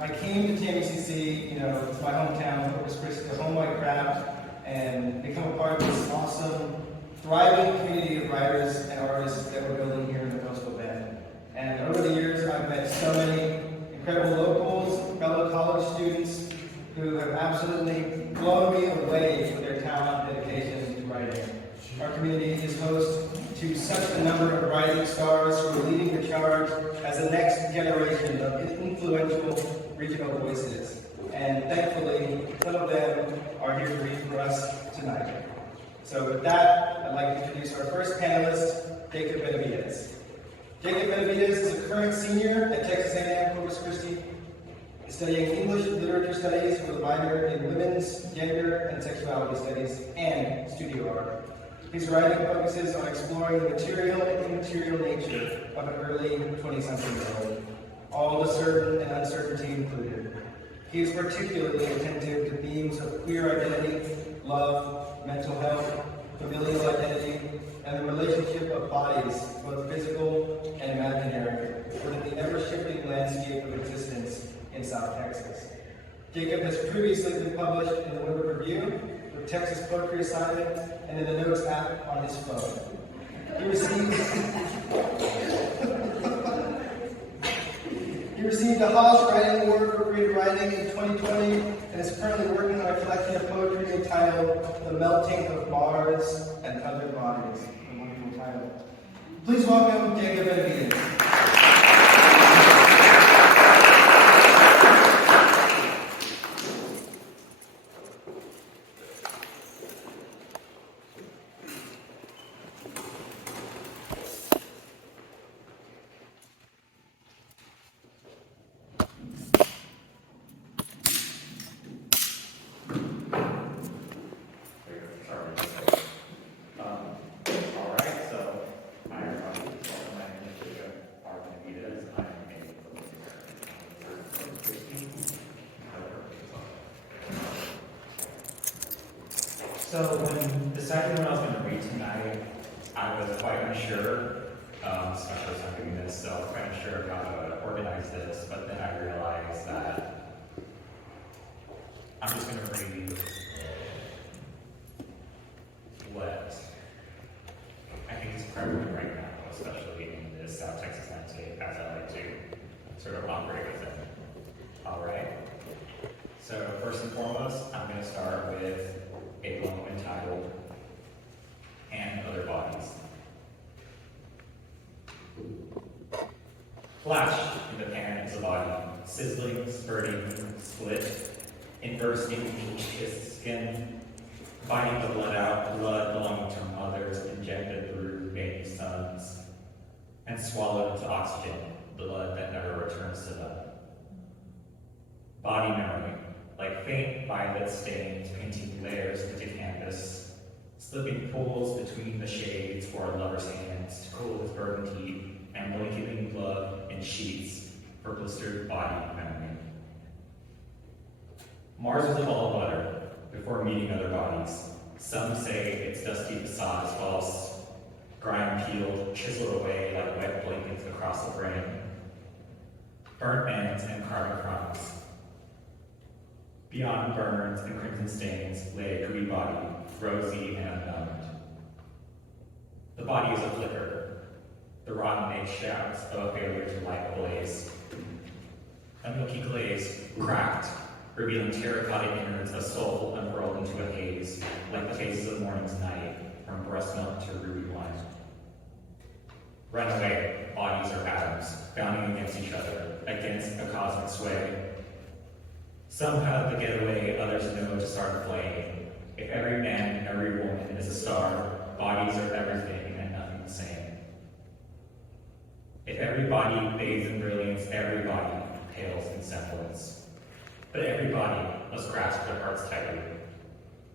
I came to TMCC, it's my hometown, Corpus Christi, the home I craft, and become a part of this awesome, thriving community of writers and artists that we're building here in the Coastal Bend. And over the years, I've met so many incredible locals, fellow college students, who have absolutely blown me away with their talent, dedication to writing. Our community is host to such a number of rising stars who are leading the charge as the next generation of influential regional voices. And thankfully, some of them are here to read for us tonight. So with that, I'd like to introduce our first panelist, Jacob Benavides. Jacob Benavides is a current senior at Texas A&M Corpus Christi, studying English Literature Studies with a minor in Women's, Gender, and Sexuality Studies and Studio Art. His writing focuses on exploring the material and immaterial nature of an early 20-something world, all the certain and uncertainty included. He is particularly attentive to themes of queer identity, love, mental health, familial identity, and the relationship of bodies, both physical and imaginary, within the ever-shifting landscape of existence in South Texas. Jacob has previously been published in the Woodward Review, with Texas Poetry Assignment, and in the Notes app on his phone. He received a Haas Writing Award for Creative Writing in 2020, and is currently working on a collection of poetry entitled The Melting of Bars and Other Bodies. A wonderful title. Please welcome Jacob Benavides. So when deciding what I was going to read tonight, I was quite unsure, especially as I'm doing this, so I was quite unsure of how to organize this, but then I realized that I'm just going to read what I think is prevalent right now, especially in this South Texas landscape, as I like to sort of operate within. All right. So first and foremost, I'm going to start with a poem entitled And Other Bodies. Flash in the pan is a body, sizzling, spurting, split, in bursting, peach-kissed skin, biting the blood out, blood belonging to mothers injected through baby sons, and swallowed into oxygen, blood that never returns to them. Body memory, like faint violet stains painting layers into canvas, slipping pools between the shades for a lover's hands to cool his burdened heat, and blanketing blood in sheets for blistered body memory. Mars was a ball of butter before meeting other bodies. Some say its dusty facade is false, grime peeled, chiseled away like wet blankets across the brain. Burnt ends and carbon crumbs. Beyond burns and crimson stains lay a gooey body, rosy and unnumbed. The body is a flicker, the rotten egg shouts of a failure to light a blaze. A milky glaze, cracked, revealing terracotta innards of soul unfurled into a haze, like the phases of morning's night, from breast milk to ruby wine. Run away, bodies are atoms, bounding against each other, against a cosmic sway. Some have the getaway, others know to start a flame. If every man and every woman is a star, bodies are everything and nothing the same. If every body bathes in brilliance, every body pales in semblance. But every body must grasp their hearts tightly,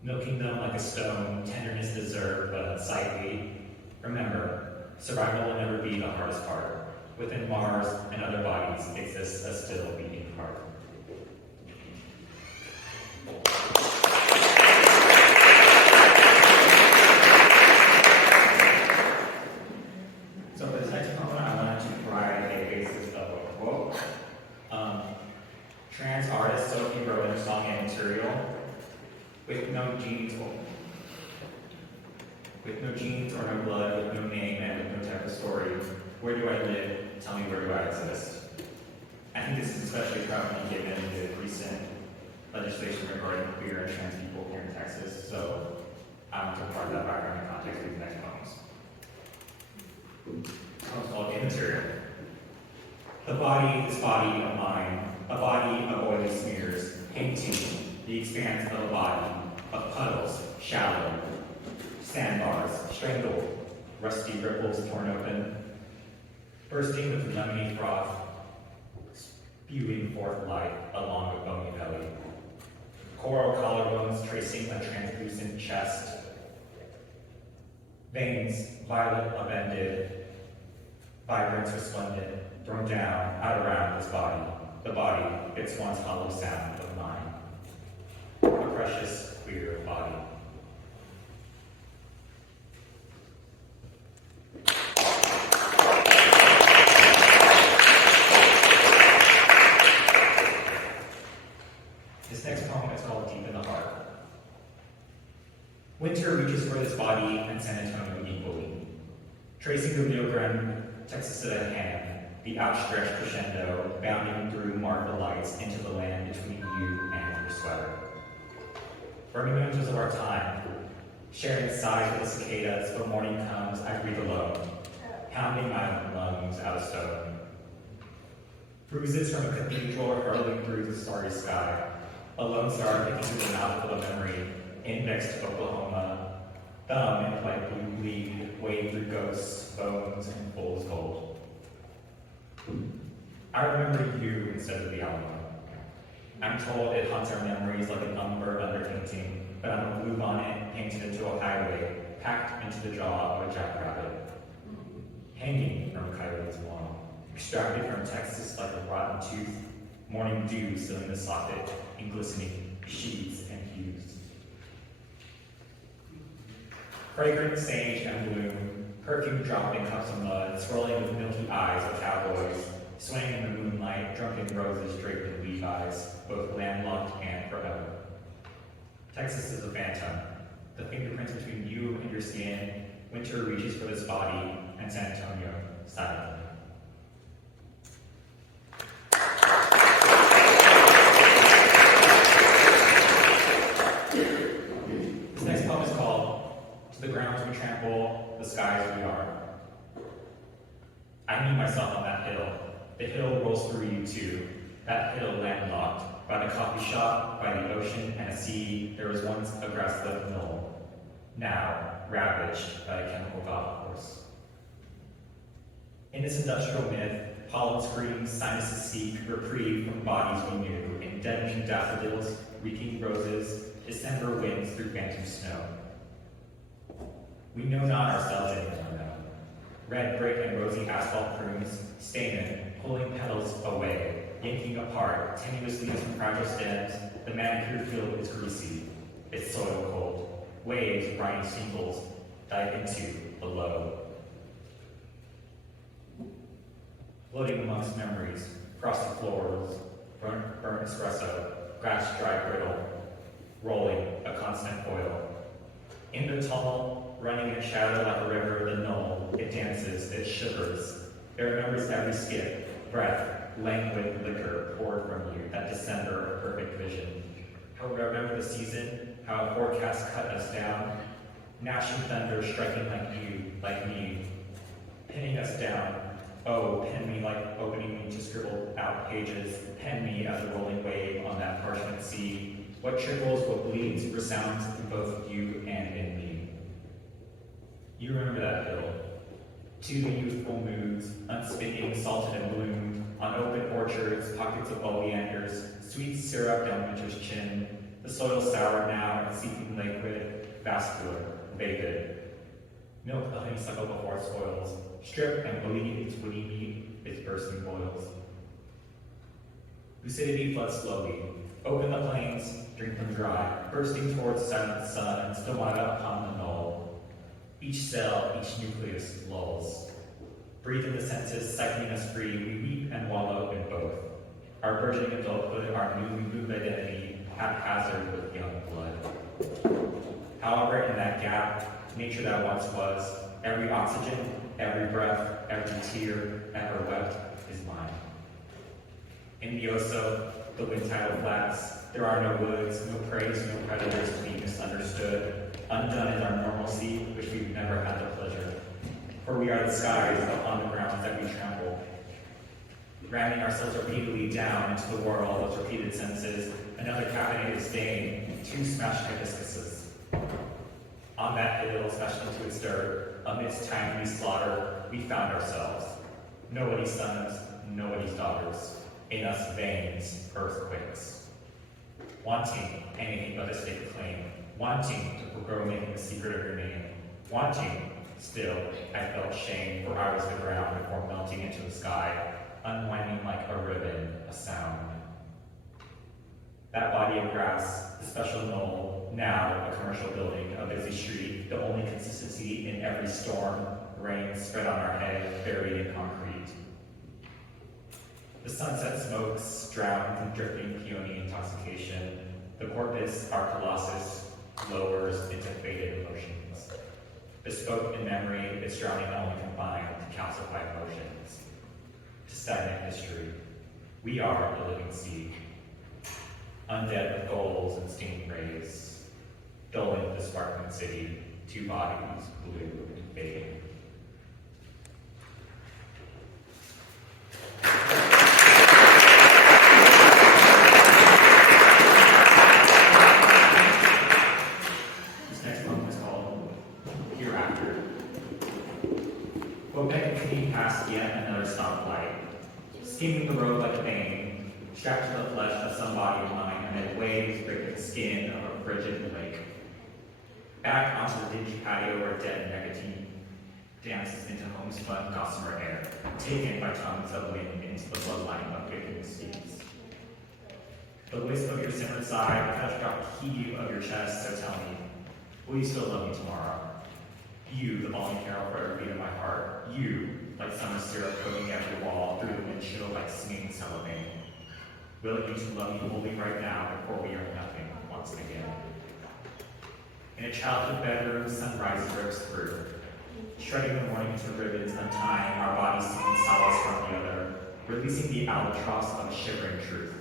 milking them like a stone, tenderness deserved but unsightly. Remember, survival will never be the hardest part. Within Mars and other bodies exists a still beating heart. So for this next moment, I wanted to provide a basis of a quote. Trans artist Sophie wrote in her song and material, with no genes or no blood, with no name and with no type of story. Where do I live? Tell me, where do I exist? I think this is especially prevalent given the recent legislation regarding queer and trans people here in Texas, so I want to part of that background and context with these next poems. Poems called Immaterial. The body is body of mine, a body of oily smears, painting the expanse of a body, of puddles, shallow, sandbars, strangled, rusty ripples torn open, bursting with lemony froth, spewing forth light along a bony belly. Coral collarbones tracing a translucent chest, veins violet upended, vibrance resplendent, thrown down, out around this body, the body, its once hollow sound of mine. A precious, queer body. This next poem is called Deep in the Heart. Winter reaches for this body and San Antonio equally. Tracing the Rio Grande, Texas at hand, the outstretched crescendo, bounding through marble lights into the land between you and your sweater. Burning mementos of our time, sharing sighs with the cicadas, when morning comes, I breathe alone, pounding my lungs out of stone. Bruises from a cathedral hurling through the starry sky, a lone star picking through the mouthful of memory, indexed to Oklahoma, thumb in light blue lead, wade through ghosts, bones, and fool's gold. I remember you instead of the Alamo. I'm told it haunts our memories like an umber underpainting, but I'm a blue bonnet painted into a highway, packed into the jaw of a jackrabbit. Hanging from Coyote's wall, extracted from Texas like a rotten tooth, morning dew filling the socket in glistening sheets and hues. Fragrant sage and bloom, perfume dropping cups of mud, swirling with milky eyes of cowboys, swaying in the moonlight, drunken roses draped in Levi's, both landlocked and forever. Texas is a phantom, the fingerprints between you and your skin. Winter reaches for this body, and San Antonio silently. This next poem is called To the Grounds We Trample, the Skies We Are. I knew myself on that hill. The hill rolls through you too. That hill landlocked, by the coffee shop, by the ocean and a sea. There was once a grass-lit knoll, now ravaged by a chemical golf course. In this industrial myth, pollen screams, sinuses seek reprieve from bodies we knew, in deadening daffodils, reeking roses, December winds through phantom snow. We know not ourselves anymore now. Red brick and rosy asphalt prunes, staining, pulling petals away, yanking apart, tenuous leaves from fragile stems. The manicured field is greasy, its soil cold. Waves, briny steeples, dive into the low. Floating amongst memories, frosted floors, burnt espresso, grass dry brittle, rolling a constant foil. In the tunnel, running in shadow like a river, the knoll, it dances, it shivers. It remembers every skip, breath, languid liquor poured from you, that December of perfect vision. How we remember the season, how a forecast cut us down, gnashing thunder striking like you, like me, pinning us down. Oh, pen me like opening me to scribble out pages, pen me as a rolling wave on that parchment sea. What trickles, what bleeds, resounds in both you and in me. You remember that hill. To the youthful moods, unspeaking, salted and bloomed, on open orchards, pockets of oleanders, sweet syrup down winter's chin, the soil sour now and seeping liquid, vascular, vapid. Milk the honeysuckle before it spoils, strip and bleed its woody meat, its bursting boils. Lucidity floods slowly. Open the plains, drink them dry, bursting towards silent sun, stomata upon the knoll. Each cell, each nucleus lulls. Breathe in the senses, siphoning us free, we weep and wallow in both. our burgeoning adulthood, our newly moved identity, haphazard with young blood. However, in that gap, nature that once was, every oxygen, every breath, every tear ever wept is mine. In the Oso, the wind-tidal flats, there are no woods, no preys, no predators to be misunderstood. Undone is our normalcy, which we've never had the pleasure. For we are the skies upon the grounds that we trample. Ramming ourselves repeatedly down into the world of repeated senses, another caffeinated stain, 2 smashed hibiscuses. On that hill, smashed into its dirt, amidst timely slaughter, we found ourselves. Nobody's sons, nobody's daughters. In us veins, earthquakes. Wanting anything but a stake claim. Wanting to grow making the secret of your name. Wanting, still, I felt shame, for I was the ground before melting into the sky, unwinding like a ribbon, a sound. That body of grass, the special knoll, now a commercial building, a busy street, the only consistency in every storm, rain spread on our head, buried in concrete. The sunset smokes, drowned in drifting peony intoxication. The corpus, our colossus, lowers into faded emotions. Bespoke in memory, its drowning only confined to calcified motions. To stagnant history, we are the living sea. Undead with goals and stinging rays. Dulling the sparkling city, 2 bodies, blue and fading. Skimming the road like a vein, strapped to the flesh of some body of mine, amid waves breaking the skin of a frigid lake. Back onto the dingy patio where dead nicotine dances into homespun gossamer air, taken by tongues of wind into the bloodline of kicking seas. The wisp of your simmered sigh, the touch drop heave of your chest, so tell me, will you still love me tomorrow? You, the balmy carol for every beat of my heart. You, like summer syrup coating every wall, through the windshield like singing cellophane. Willing you to love me wholly right now before we are nothing once again. In a childhood bedroom, sunrise breaks through. Shredding the morning into ribbons, untying our bodies seeking solace from the other, releasing the albatross of a shivering truth.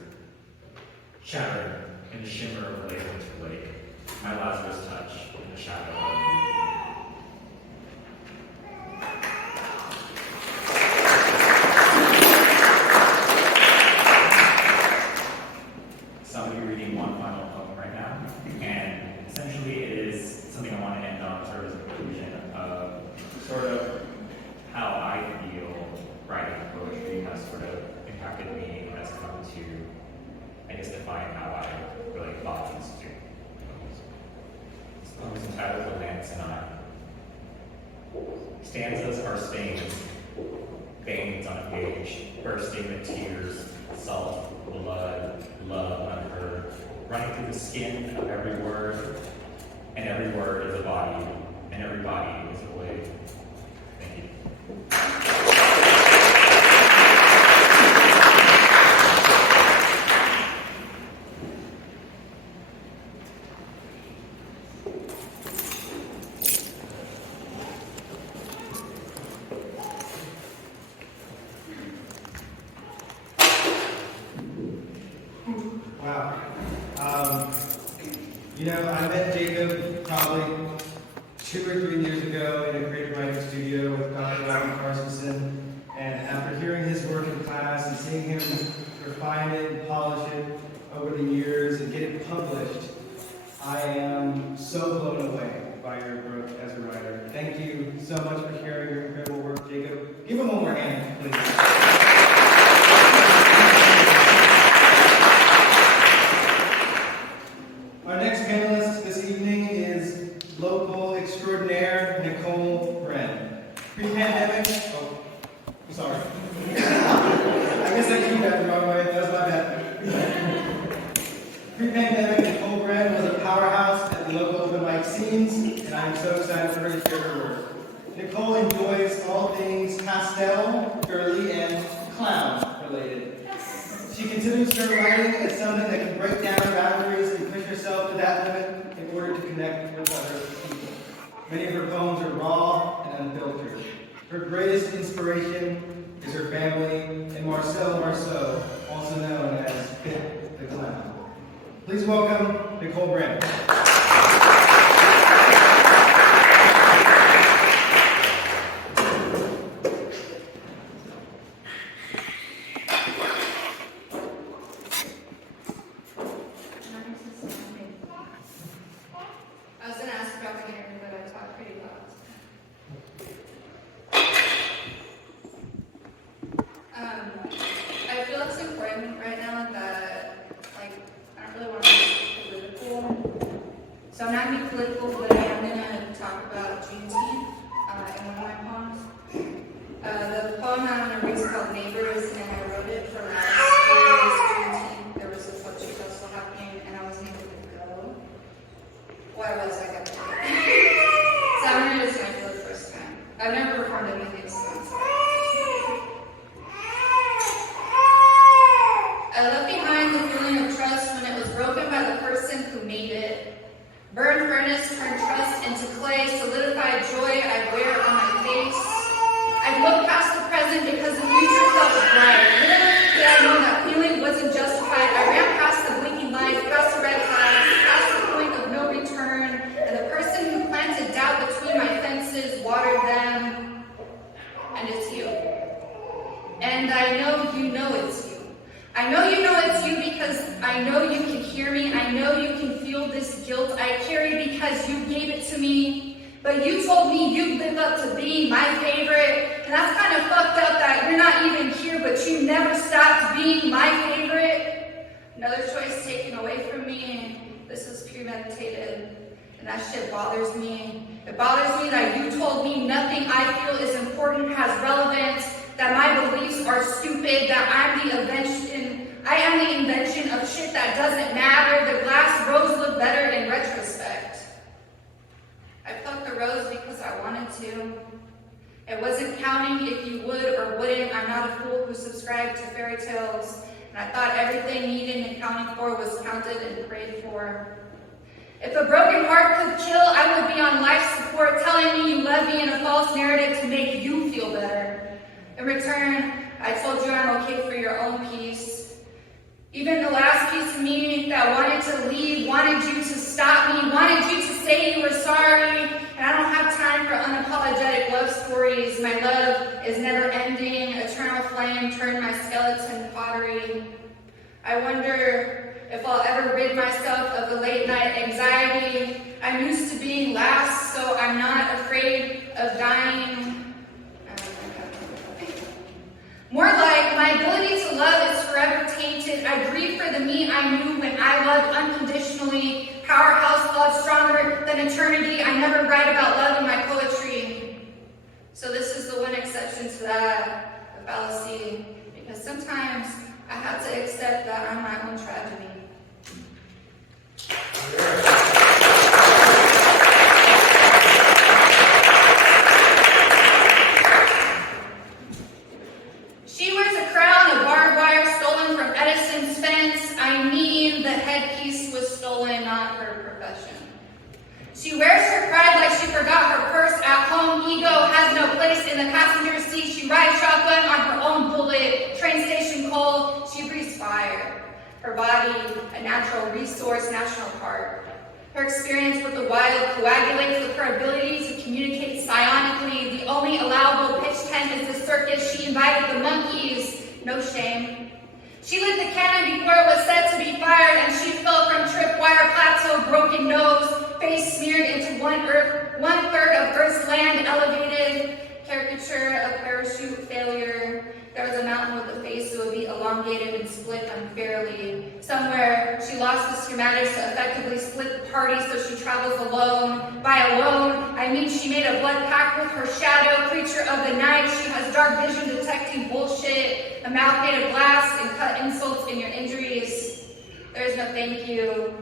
Shattered in the shimmer of a lake into lake, my Lazarus touch in the shadow of you. Stanzas are stains, veins on a page, bursting with tears, salt, blood, love unheard, running through the skin of every word, and every word is a body, and every body is a blade. Thank you. I met Jacob probably 2 or 3 years ago in a creative writing studio with Dr. Robert Carsonson, and after hearing his work in class and seeing him refine it and polish it over the years and get it published, I am so blown away by your growth as a writer. Thank you so much for sharing your incredible work, Jacob. Give him one more hand, please. Our next panelist this evening is local extraordinaire Nichole Bren. Pre-pandemic, sorry. I guess I came that the wrong way, that was my bad. Pre-pandemic, Nichole Bren was a powerhouse at the local open mic scenes, and I'm so excited for her to share her work. Nichole enjoys all things pastel, girly, and clown related. She continues her writing as something that can break down boundaries and push herself to that limit in order to connect with other people. Many of her poems are raw and unfiltered. Her greatest inspiration is her family and Marcel Marceau, also known as Pip the Clown. Please welcome Nichole Bren. I was going to ask about the interview, but I talked pretty loud. I feel it's important right now that, I don't really want to be political. So I'm not going to be political, but I am going to talk about Juneteenth in one of my poems. The poem that I'm going to read is called Neighbors, and I wrote it for last year's Juneteenth. There was a culture festival happening, and I wasn't able to go. Why was I got to go? So I'm going to do this for the first time. I've never performed anything so I'm sorry. I left behind the feeling of trust when it was broken by the person who made it. Burned furnace turned trust into clay, solidified joy I wear on my face. I've looked past the present because the future felt bright. Little did I know that feeling wasn't justified. I ran past the blinking lights, past the red flags, past the point of no return, and the person who planted doubt between my fences watered them. And it's you. And I know you know it's you. I know you know it's you because I know you can hear me. I know you can feel this guilt I carry because you gave it to me. But you told me you'd live up to being my favorite. And that's kind of fucked up that you're not even here, but you never stopped being my favorite. Another choice taken away from me. This is premeditated. And that shit bothers me. It bothers me that you told me nothing I feel is important has relevance, that my beliefs are stupid, that I am the invention of shit that doesn't matter. The glass rose looked better in retrospect. I plucked the rose because I wanted to. It wasn't counting if you would or wouldn't. I'm not a fool who subscribed to fairy tales. And I thought everything needed and counting for was counted and prayed for. If a broken heart could kill, I would be on life support, telling me you love me in a false narrative to make you feel better. In return, I told you I'm okay for your own peace. Even the last piece of me that wanted to leave, wanted you to stop me, wanted you to say you were sorry. And I don't have time for unapologetic love stories. My love is never ending. Eternal flame turned my skeleton pottery. I wonder if I'll ever rid myself of the late night anxiety. I'm used to being last, so I'm not afraid of dying. More like, my ability to love is forever tainted. I grieve for the me I knew when I loved unconditionally. Powerhouse love stronger than eternity. I never write about love in my poetry. So this is the one exception to that, the fallacy. Because sometimes I have to accept that I'm my own tragedy. She wears a crown of barbed wire stolen from Edison's fence. I mean, the headpiece was stolen, not her profession. She wears her pride like she forgot her purse at home. Ego has no place in the passenger seat. She rides shotgun on her own bullet. Train station cold. She breathes fire. Her body, a natural resource, national park. Her experience with the wild coagulates with her ability to communicate psionically. The only allowable pitch tent is the circus. She invited the monkeys. No shame. She lit the cannon before it was set to be fired, and she fell from tripwire plateau, broken nose, face smeared into one-third of Earth's land, elevated. Caricature of parachute failure. There was a mountain with a face that would be elongated and split unfairly. Somewhere, she lost the schematics to effectively split the party, so she travels alone. By alone, I mean she made a blood pact with her shadow, creature of the night. She has dark vision detecting bullshit, a mouth made of glass, and cut insults in your injuries. There is no thank you.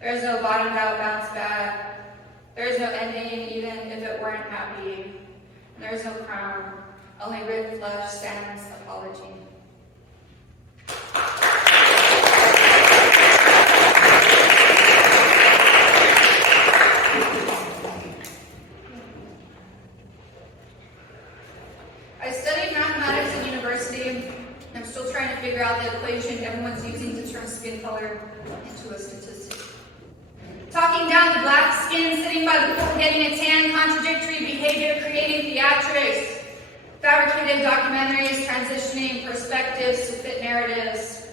There is no bottomed out bounce back. There is no ending, even if it weren't happy. And there is no crown. Only ripped flesh, sans apology. color into a statistic. Talking down the black skin, sitting by the pool, getting a tan, contradictory behavior, creating theatrics, fabricated documentaries, transitioning perspectives to fit narratives.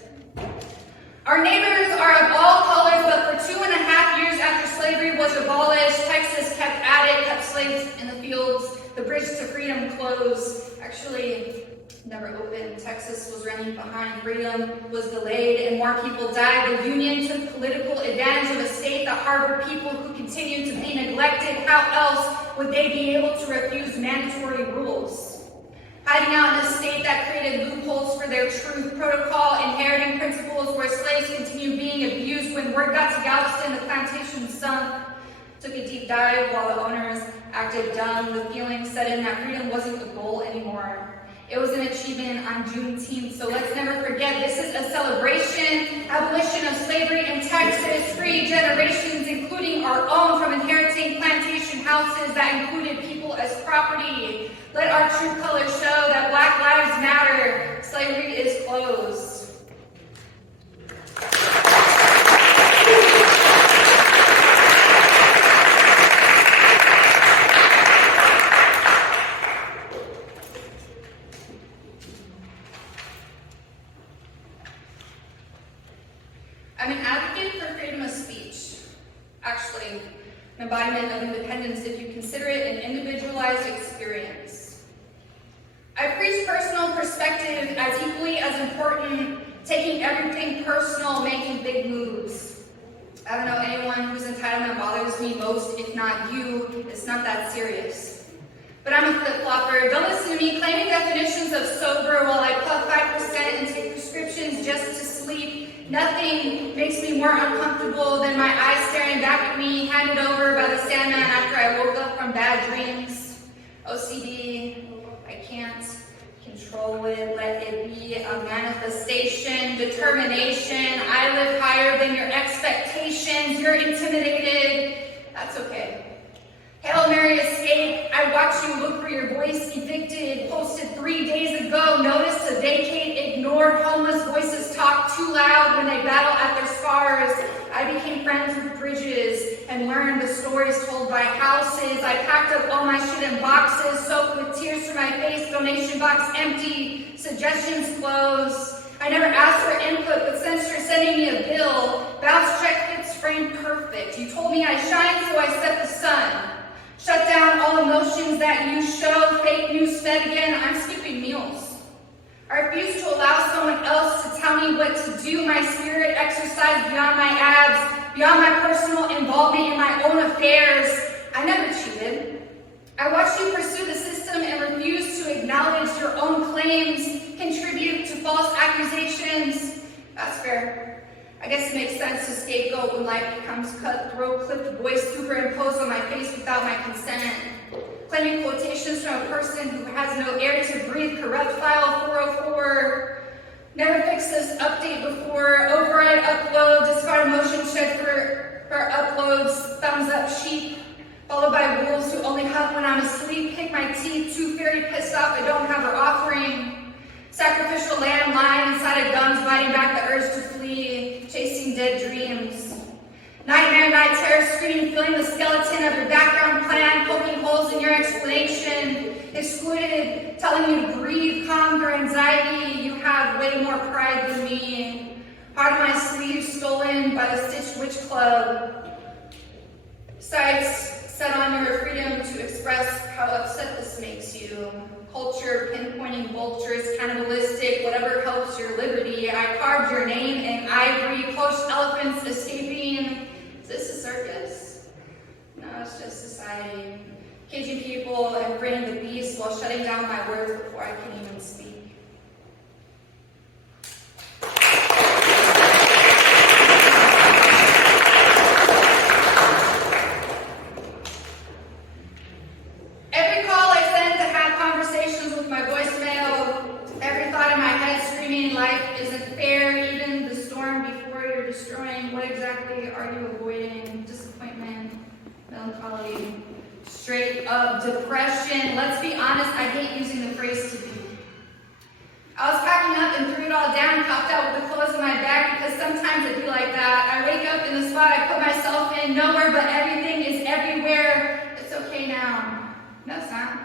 Our neighbors are of all colors, but for 2.5 years after slavery was abolished, Texas kept at it, kept slaves in the fields. The bridge to freedom closed. Actually, never opened. Texas was running behind. Freedom was delayed and more people died. The Union took political advantage of a state that harbored people who continued to be neglected. How else would they be able to refuse mandatory rules? Hiding out in a state that created loopholes for their truth protocol, inheriting principles where slaves continue being abused. When word got to Galveston, the plantation sunk. Took a deep dive while the owners acted dumb. The feeling set in that freedom wasn't the goal anymore. It was an achievement on Juneteenth, so let's never forget this is a celebration. Abolition of slavery in Texas, free generations, including our own, from inheriting plantation houses that included people as property. Let our true colors show that Black Lives Matter. Slavery is closed. I'm an advocate for freedom of speech. Actually, an embodiment of independence if you consider it an individualized experience. I preach personal perspective as equally as important, taking everything personal, making big moves. I don't know anyone whose entitlement bothers me most, if not you. It's not that serious. But I'm a flip-flopper. Don't listen to me claiming definitions of sober while I puff 5% and take prescriptions just to sleep. Nothing makes me more uncomfortable than my eyes staring back at me, handed over by the Sandman after I woke up from bad dreams. OCD, I can't control it, let it be a manifestation, determination. I live higher than your expectations, you're intimidated. That's okay. Hail Mary escape, I watch you look for your voice evicted, posted 3 days ago, notice to vacate, ignored, homeless voices talk too loud when they battle at their scars. I became friends with bridges and learned the stories told by houses. I packed up all my shit in boxes, soaked with tears from my face, donation box empty, suggestions closed. I never asked for input, but since you're sending me a bill, bounce check fits framed perfect. You told me I shine, so I set the sun. Shut down all emotions that you show, fake news fed again, I'm skipping meals. I refuse to allow someone else to tell me what to do, my spirit exercised beyond my abs, beyond my personal involvement in my own affairs. I never cheated. I watched you pursue the system and refuse to acknowledge your own claims, contribute to false accusations. That's fair. I guess it makes sense to scapegoat when life becomes cutthroat, clipped voice superimposed on my face without my consent. Claiming quotations from a person who has no air to breathe, corrupt file 404. Never fix this update before, override upload, discard emotion shed for uploads, thumbs up sheep, followed by wolves who only hunt when I'm asleep, pick my teeth, too very pissed off I don't have her offering. Sacrificial lamb lying inside of guns, biting back the urge to flee, chasing dead dreams. Nightmare, night terror, screaming, feeling the skeleton of your background plan, poking holes in your explanation, excluded, telling you to breathe, calm your anxiety. You have way more pride than me. Heart of my sleeve stolen by the Stitch Witch Club. Sights set on your freedom to express how upset this makes you. Culture, pinpointing vultures, cannibalistic, whatever helps your liberty. I carved your name in ivory, poached elephants escaping. Is this a circus? No, it's just society. Caging people and bringing the beast while shutting down my words before I can even speak. Straight up depression. Let's be honest, I hate using the phrase to be. I was packing up and threw it all down, popped out with the clothes in my bag because sometimes it'd be going nowhere, but everything is everywhere. It's okay now. No, it's not.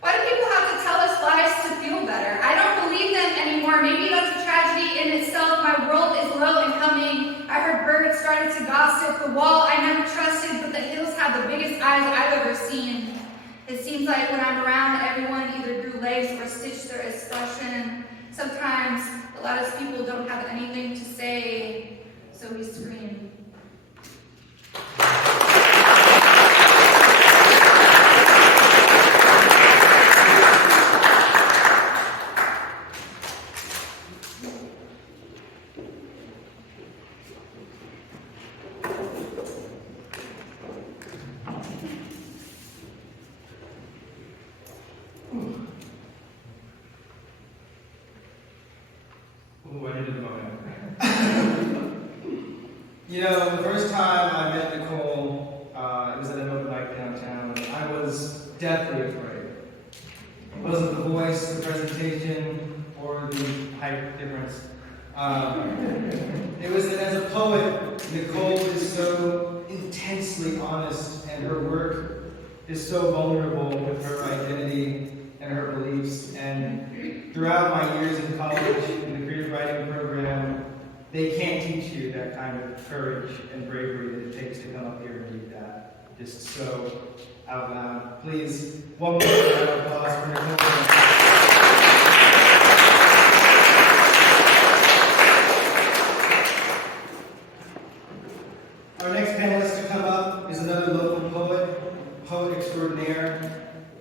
Why do people have to tell us lies to feel better? I don't believe them anymore. Maybe that's a tragedy in itself. My world is low and coming. I heard birds started to gossip. The wall I never trusted, but the hills have the biggest eyes I've ever seen. It seems like when I'm around, everyone either grew legs or stitched their expression. Sometimes the loudest people don't have anything to say, so we scream. Ooh, I needed a moment. You know, the first time I met Nichole, it was at an open mic downtown. I was deathly afraid. It wasn't the voice, the presentation, or the height difference. It was that as a poet, Nichole is so intensely honest, and her work is so vulnerable with her identity and her beliefs. And throughout my years in college, in the creative writing program, they can't teach you that kind of courage and bravery that it takes to come up here and read that just so out loud. Please, one more round of applause for Nichole. Our next panelist to come up is another local poet extraordinaire,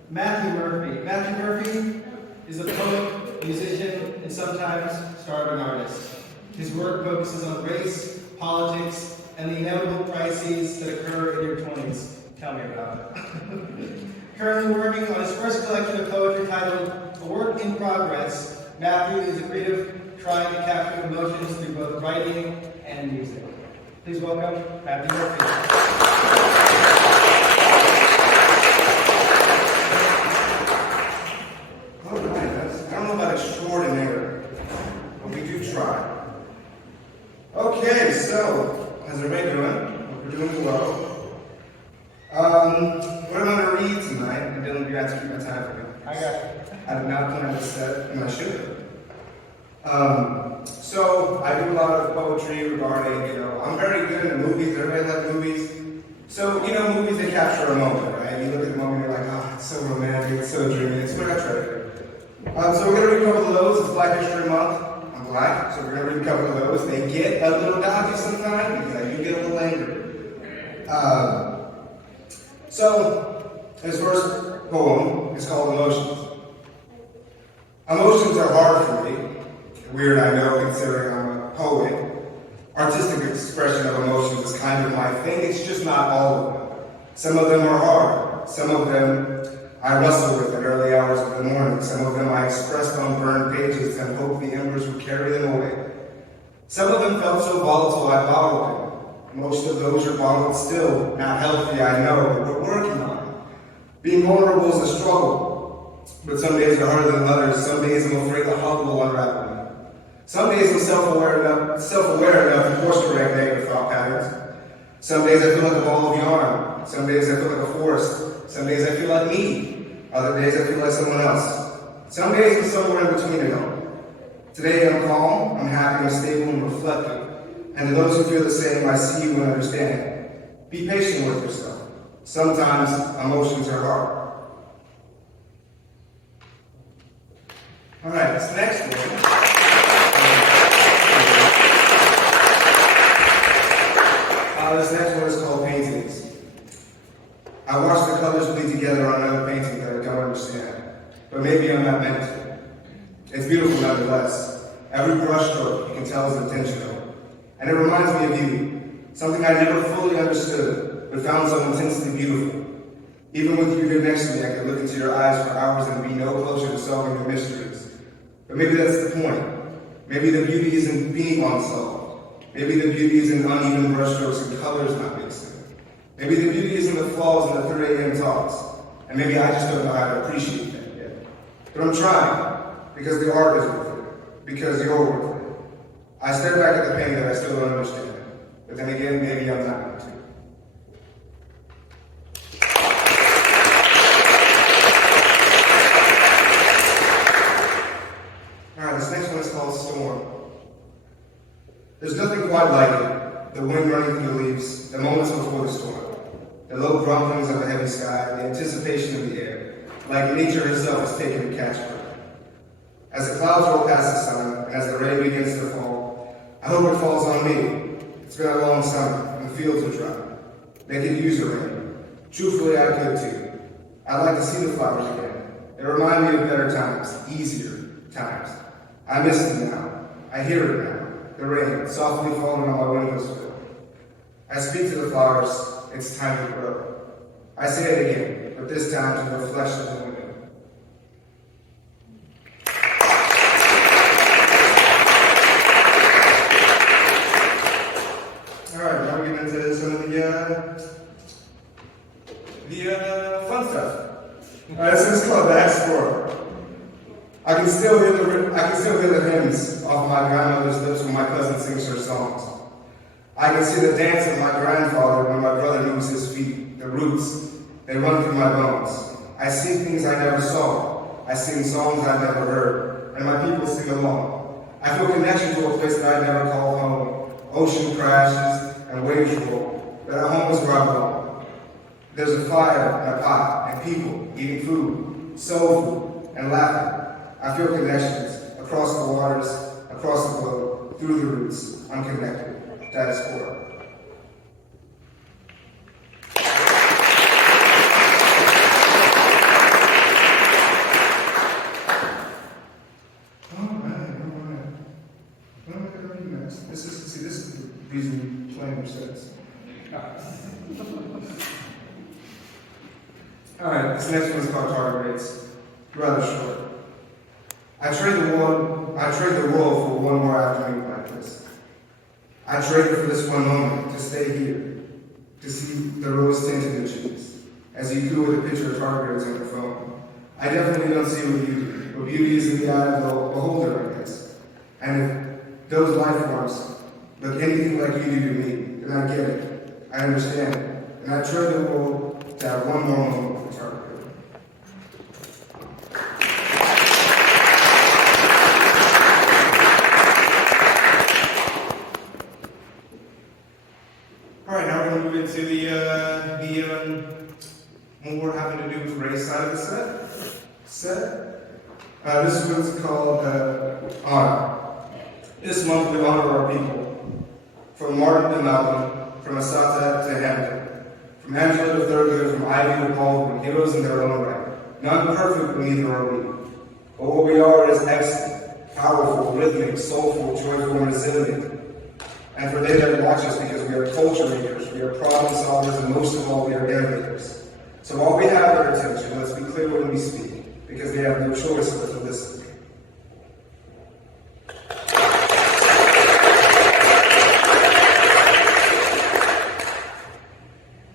Matthew Murphy. Matthew Murphy is a poet, musician, and sometimes starving artist. His work focuses on race, politics, and the inevitable crises that occur in your 20s. Tell me about it. Currently working on his first collection of poetry titled A Work in Progress, Matthew is a creative trying to capture emotions through both writing and music. Please welcome Matthew Murphy. All right, I don't know about extraordinary, but we do try. Okay, so, how's everybody doing? Hope we're doing well. What am I going to read tonight? And Dylan, you have to keep my time for me. I got it. I did not plan this set, and I should. So, I do a lot of poetry regarding, I'm very good in movies. Everybody like movies. So, movies that capture a moment, right? You look at the moment, you're like, oh, it's so romantic, it's so dreamy. It's what I try to do. So we're going to read a couple of those. It's Black History Month. I'm Black, so we're going to read a couple of those. They get a little dodgy sometimes because I do get a little angry. So, his first poem is called Emotions. Emotions are hard for me. Weird, I know, considering I'm a poet. Artistic expression of emotions is kind of my thing. It's just not all of them. Some of them are hard. Some of them I wrestle with at early hours of the morning. Some of them I expressed on burned pages and hoped the embers would carry them away. Some of them felt so volatile I bottled them. Most of those are bottled still. Not healthy, I know, but we're working on it. Being vulnerable is a struggle. But some days are harder than others. Some days I'm afraid the hug will unravel me. Some days I'm self-aware enough to course correct negative thought patterns. Some days I feel like a ball of yarn. Some days I feel like a forest. Some days I feel like me. Other days I feel like someone else. Some days I'm somewhere in between it all. Today I'm calm, I'm happy, I'm stable, and reflective. And to those who feel the same, I see you and understand. Be patient with yourself. Sometimes emotions are hard. All right, this next one. This next one is called Paintings. I watch the colors bleed together on another painting that I don't understand, but maybe I'm not meant to. It's beautiful nonetheless. Every brushstroke you can tell is intentional, and it reminds me of you, something I never fully understood, but found so intensely beautiful. Even with you here next to me, I could look into your eyes for hours and be no closer to solving the mysteries. But maybe that's the point. Maybe the beauty isn't being unsolved. Maybe the beauty is in uneven brushstrokes and colors not mixing. Maybe the beauty is in the flaws in the 3 a.m. talks. And maybe I just don't know how to appreciate that yet. But I'm trying, because the art is worth it. Because you're worth it. I stare back at the pain that I still don't understand. But then again, maybe I'm not going to. There's nothing quite like it. The wind running through the leaves, the moments before the storm, the low grumblings of the heavy sky, the anticipation of the air, like nature herself is taking a catch break. As the clouds roll past the sun, and as the rain begins to fall, I hope it falls on me. It's been a long summer, and the fields are dry. They could use the rain. Truthfully, I could too. I'd like to see the flowers again. They remind me of better times, easier times. I miss them now. I hear it now. The rain softly falling on my windowsill. I speak to the flowers. It's time to grow. I say it again, but this time to the flesh of the window. All right, now we get into some of the fun stuff. All right, this is called the Explorer. I can still hear the hymns off my grandmother's lips when my cousin sings her songs. I can see the dance of my grandfather when my brother moves his feet. The roots, they run through my bones. I see things I never saw. I sing songs I never heard, and my people sing along. I feel connection to a place that I never call home. Ocean crashes and waves roll, but at home is where I belong. There's a fire and a pot and people eating food, soul food, and laughing. I feel connections across the waters, across the globe, through the roots. I'm connected. That is core. This is the reason playing your sets. Alright, this next one is called Target Rates. Rather short. I trade the world for one more afternoon like this. I trade for this one moment to stay here, to see the rose-tinted in cheeks, as you do with a picture of Target Rates on your phone. I definitely don't see what you do, but beauty is in the eye of the beholder, I guess. And if those life forms look anything like you do to me, then I get it. I understand it. And I trade the world to have one more moment for Target. Alright, now we're going to move into the more having to do with race side of the set. This one's called Honor. This month we honor our people. From Martin to Malcolm, from Asata to Hampton, from Angela to Thurgood, from Ivy to Baldwin, heroes in their own right. None perfect, but neither are we. But what we are is excellent, powerful, rhythmic, soulful, joyful, and resilient. And for they that watch us, because we are culture makers, we are problem solvers, and most of all, we are innovators. So while we have their attention, let's be clear when we speak, because they have no choice but to listen.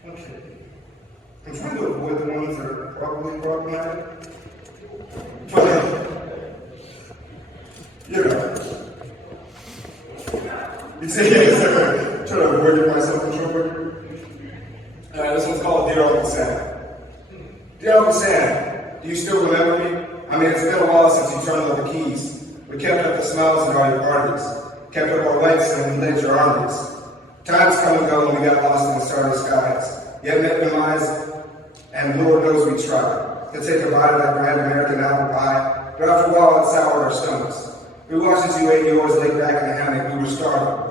Okay. I'm trying to avoid the ones that are probably problematic. You know. You say, yeah, try to avoid your self-control. This one's called Dear Uncle Sam. Dear Uncle Sam, do you still remember me? I mean, it's been a while since you turned over keys. We kept up the smiles at all your parties, kept up our lights and we led your armies. Times come and go and we got lost in the starry skies, yet met demise, and Lord knows we tried to take a bite of that grand American apple pie, but after a while it soured our stomachs. We watched as you ate yours, laid back in the hammock, we were starving.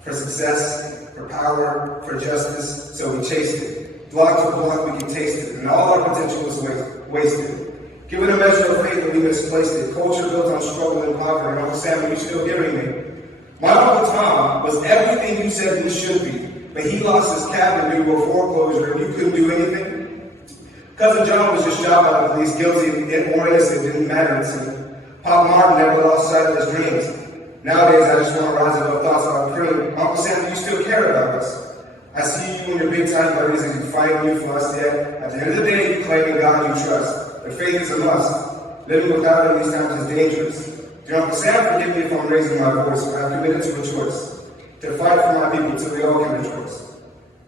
For success, for power, for justice, so we chased it. Block to block, we could taste it, and all our potential was wasted. Given a measure of faith that we misplaced it, culture built on struggle and poverty, and Uncle Sam, you're still giving me. My Uncle Tom was everything you said he should be, but he lost his cabin due to a foreclosure, and you couldn't do anything? Cousin John was just shot by the police, guilty or innocent, didn't matter to me. Pop Martin never lost sight of his dreams. Nowadays, I just want to rise above thoughts about cream. Uncle Sam, you still care about us. I see you and your big-time buddies and you fight you for us, yet at the end of the day, you claim in God you trust. But faith is a must. Living without it in these times is dangerous. Dear Uncle Sam, forgive me if I'm raising my voice, but I've committed to a choice. To fight for my people till we all can rejoice.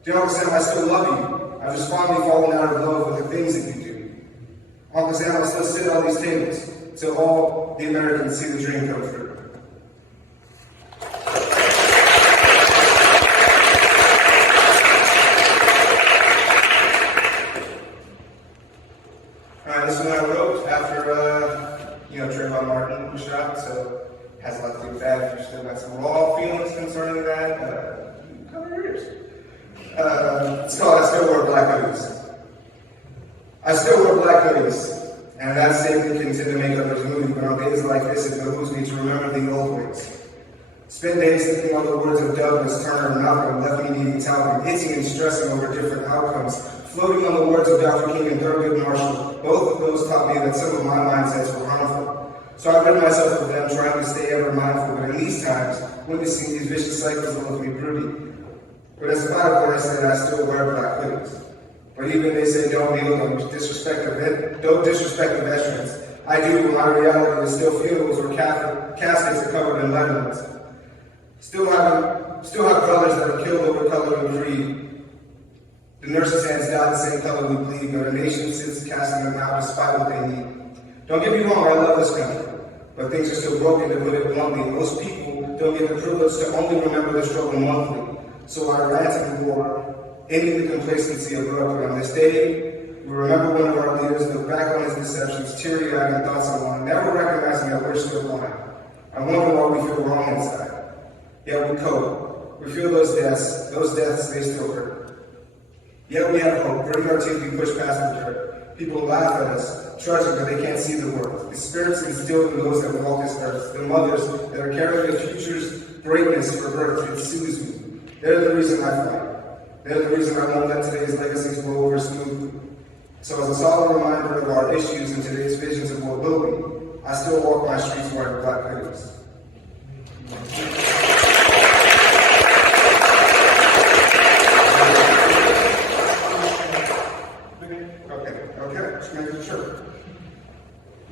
Dear Uncle Sam, I still love you. I've just finally fallen out of love with the things that you do. Uncle Sam, I still sit at all these tables till all the Americans see the dream come through. It's called I Still Wear Black Hoodies. I still wear black hoodies, and that statement can tend to make others moody, but on days like this, it behooves me to remember the old ways. Spend days thinking on the words of Douglas, Turner, and Malcolm, left me needing Talbot, hitting and stressing over different outcomes, floating on the words of Dr. King and Thurgood Marshall. Both of those taught me that some of my mindsets were harmful. So I rid myself of them, trying to stay ever mindful, but in these times, witnessing these vicious cycles will me broody. But in spite of what I said, I still wear black hoodies. But even they say don't kneel, don't disrespect the veterans. I do, but my reality is still funerals where caskets are covered in letterings. Still have brothers that are killed over color and creed. The nurses' hands dye the same color we bleed, but our nation sits casting them out despite what they need. Don't get me wrong, I love this country, but things are still broken, to put it bluntly. Most people don't get the privilege to only remember the struggle monthly. So I ran to the war, ending the complacency of Robb. On this day, we remember one of our leaders look back on his deceptions, teary-eyed and thoughts of one, never recognizing that we're still blind. I wonder why we feel wrong inside. Yet we cope. We feel those deaths, they still hurt. Yet we have hope. Bring our teeth, we push past the dirt. People laugh at us, tragic, but they can't see the world. The spirits instilled in those that walk this earth, the mothers that are carrying the future's greatness for birth, it soothes me. They're the reason I fight. They're the reason I won't let today's legacies blow over smoothly. So as a solid reminder of our issues and today's visions of what will be, I still walk my streets wearing black hoodies. Okay, just making sure.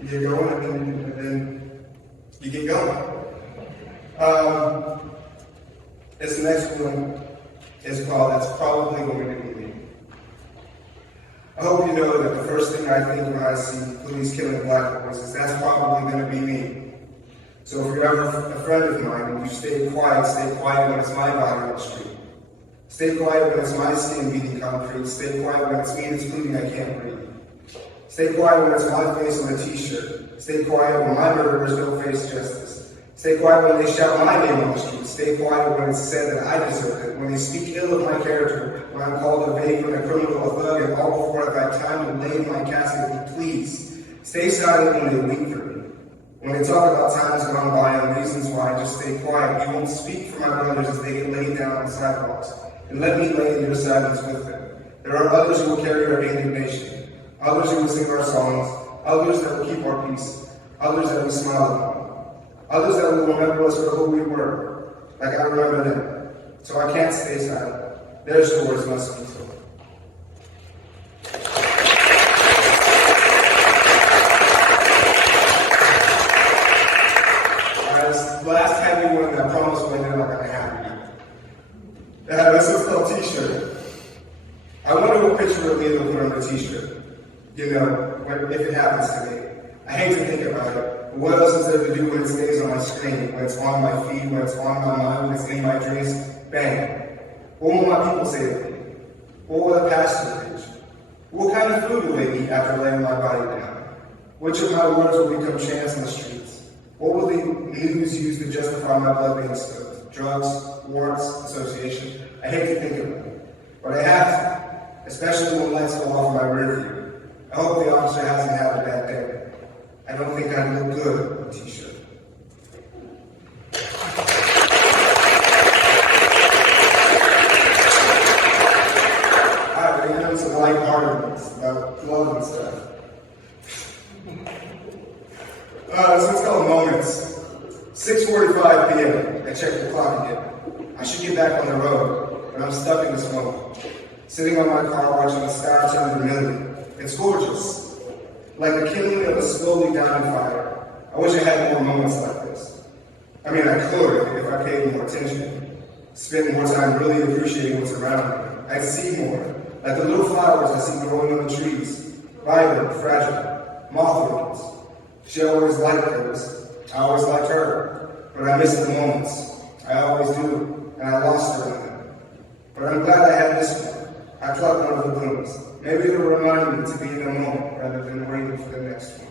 You get going and then you get going. This next one is called That's Probably Going to Be Me. I hope you know that the first thing I think when I see police killing black boys is that's probably going to be me. So if you're ever a friend of mine and you stay quiet when it's my body on the street. Stay quiet when it's my skin beating concrete. Stay quiet when it's me that's bleeding I can't breathe. Stay quiet when it's my face on a t-shirt. Stay quiet when my murderers don't face justice. Stay quiet when they shout my name on the street. Stay quiet when it's said that I deserve it. When they speak ill of my character. When I'm called a vagrant, a criminal, a thug, and all before I've had time to lay in my casket. Please, stay silent when they weep for me. When they talk about times gone by and reasons why, just stay quiet. You won't speak for my brothers as they get laid down on sidewalks. And let me lay in your silence with them. There are others who will carry our indignation. Others who will sing our songs. Others that will keep our peace. Others that will smile upon. Others that will remember us for who we were, like I remember them. So I can't stay silent. Their stories must be told. This last heavy one, I promise we're not going to happen. This is called T-shirt. I wonder what picture of me will put on the T-shirt. You know, if it happens to me. I hate to think about it. But what else is there to do when it stays on my screen, when it's on my feed, when it's on my mind, when it's in my dreams? Bang. What will my people say to me? What will the pastor preach? What kind of food will they eat after laying my body down? Which of my words will become chants in the streets? What will the news use to justify my blood being spilled? Drugs, warrants, association? I hate to think of it, but I have to, especially when lights go off in my rear view. I hope the officer hasn't had a bad day. I don't think I look good on a t-shirt. Alright, we're doing some light-hearted ones about love and stuff. This one's called Moments. 6:45 p.m. I check the clock again. I should get back on the road, but I'm stuck in this moment. Sitting on my car watching the sky turn to million. It's gorgeous. Like the kindling of a slowly dying fire. I wish I had more moments like this. I mean, I could if I paid more attention. Spend more time really appreciating what's around me. I'd see more. Like the little flowers I see growing on the trees. Vibrant, fragile, moth orchids. She always liked those. I always liked her. But I miss the moments. I always do. And I lost her in them. But I'm glad I had this one. I plucked one of the blooms. Maybe it'll remind me to be in the moment rather than waiting for the next one.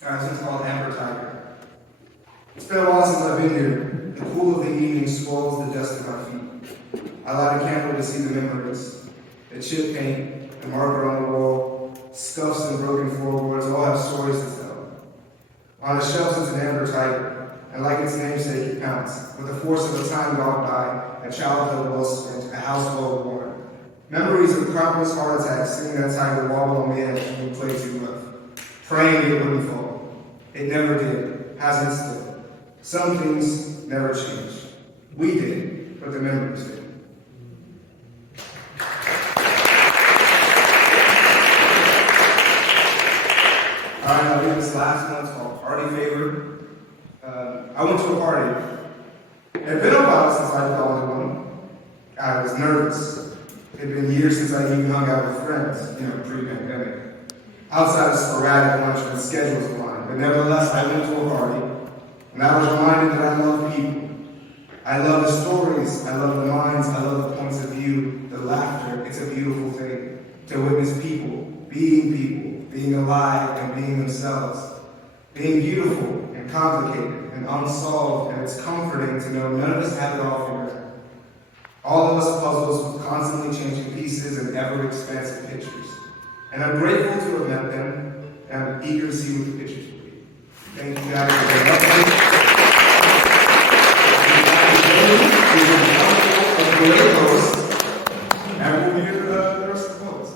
This is called Amber Tiger. been a while since I've been here. The cool of the evening swirls the dust at my feet. I light a candle to see the memories. The chip paint, the marker on the wall, scuffs and broken floorboards all have stories to tell. On the shelves is an amber tiger, and like its namesake, it pounds, with the force of a time gone by, a childhood well spent, a house well worn. Memories of countless heart attacks, seeing that tiger wobble on the edge when we played too rough, praying it wouldn't fall. It never did, hasn't still. Some things never change. We did, but the memories did. Alright, I'll do this last one. It's called Party Favor. I went to a party. It had been a while since I'd gone to one. I was nervous. It had been years since I even hung out with friends, pre-pandemic. Outside of sporadic lunch when schedules aligned, but nevertheless, I went to a party, and I was reminded that I love people. I love the stories, I love the minds, I love the points of view, the laughter. It's a beautiful thing to witness people, being alive and being themselves, being beautiful and complicated and unsolved, and it's comforting to know none of us have it all figured out. All of us puzzles with constantly changing pieces and ever-expansive pictures. And I'm grateful to have met them, and I'm eager to see what the pictures will be. Thank you guys for being up here. A great host, and we'll be here for the rest of the poets.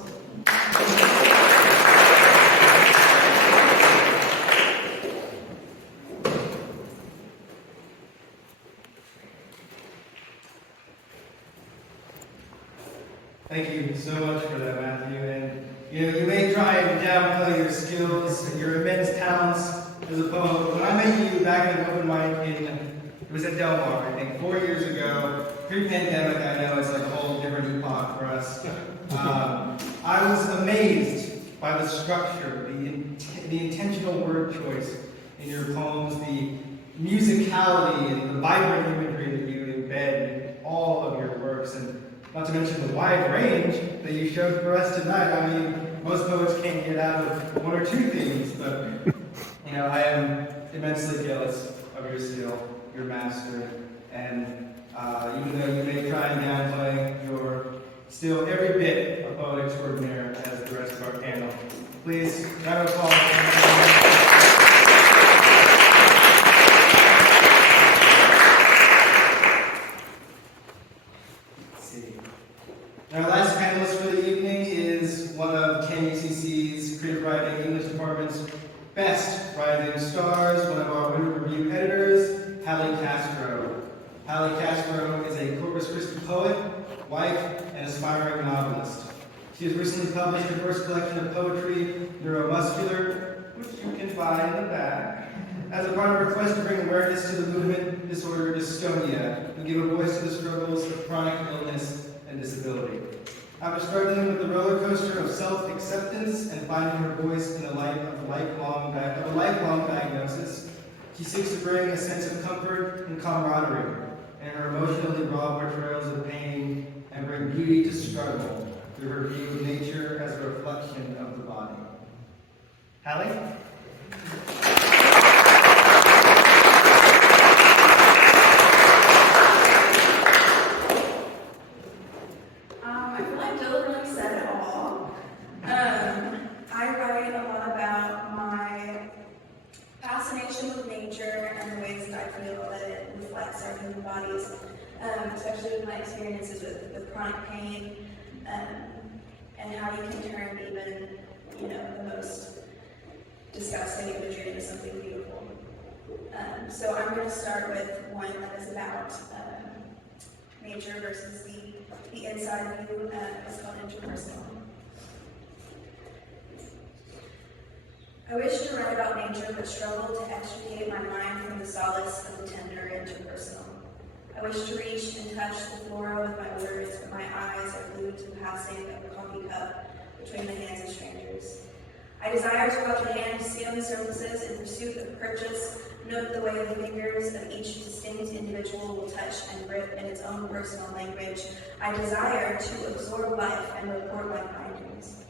Thank you so much for that, Matthew. And you may try and downplay your skills and your immense talents as a poet. When I met you back at an open mic it was at Del Mar, I think, 4 years ago, pre-pandemic. I know it's like a whole different epoch for us. I was amazed by the structure, the intentional word choice in your poems, the musicality and the vibrant imagery that you embed in all of your works, and not to mention the wide range that you showed for us tonight. I mean, most poets can't get out of one or two themes, but I am immensely jealous of your skill, your mastery, and even though you may try and downplay, you're still every bit a poet extraordinaire as the rest of our panel. Please, round of applause. Our last panelist for the evening is one of KUCC's Creative Writing English Department's best rising stars, one of our Winter Review editors, Halli Castro. Halli Castro is a Corpus Christi poet, wife, and aspiring novelist. She has recently published her first collection of poetry, Neuromuscular, which you can find in the back, as a part of her quest to bring awareness to the movement disorder dystonia and give a voice to the struggles of chronic illness and disability. After struggling with the roller coaster of self-acceptance and finding her voice in the light of a lifelong diagnosis, she seeks to bring a sense of comfort and camaraderie in her emotionally raw portrayals of pain and bring beauty to struggle through her view of nature as a reflection of the body. Halli? I feel like Jill really said it all. I write a lot about my fascination with nature and the ways that I feel that it reflects our human bodies, especially with my experiences with chronic pain, and how you can turn even, the most disgusting imagery into something beautiful. So I'm going to start with one that is about nature versus the inside view. It's called interpersonal. I wish to write about nature, but struggle to extricate my mind from the solace of the tender interpersonal. I wish to reach and touch the flora with my words, but my eyes are glued to the passing of a coffee cup between the hands of strangers. I desire to watch a hand skim surfaces in pursuit of purchase, note the way the fingers of each distinct individual will touch and grip in its own personal language. I desire to absorb life and report my findings.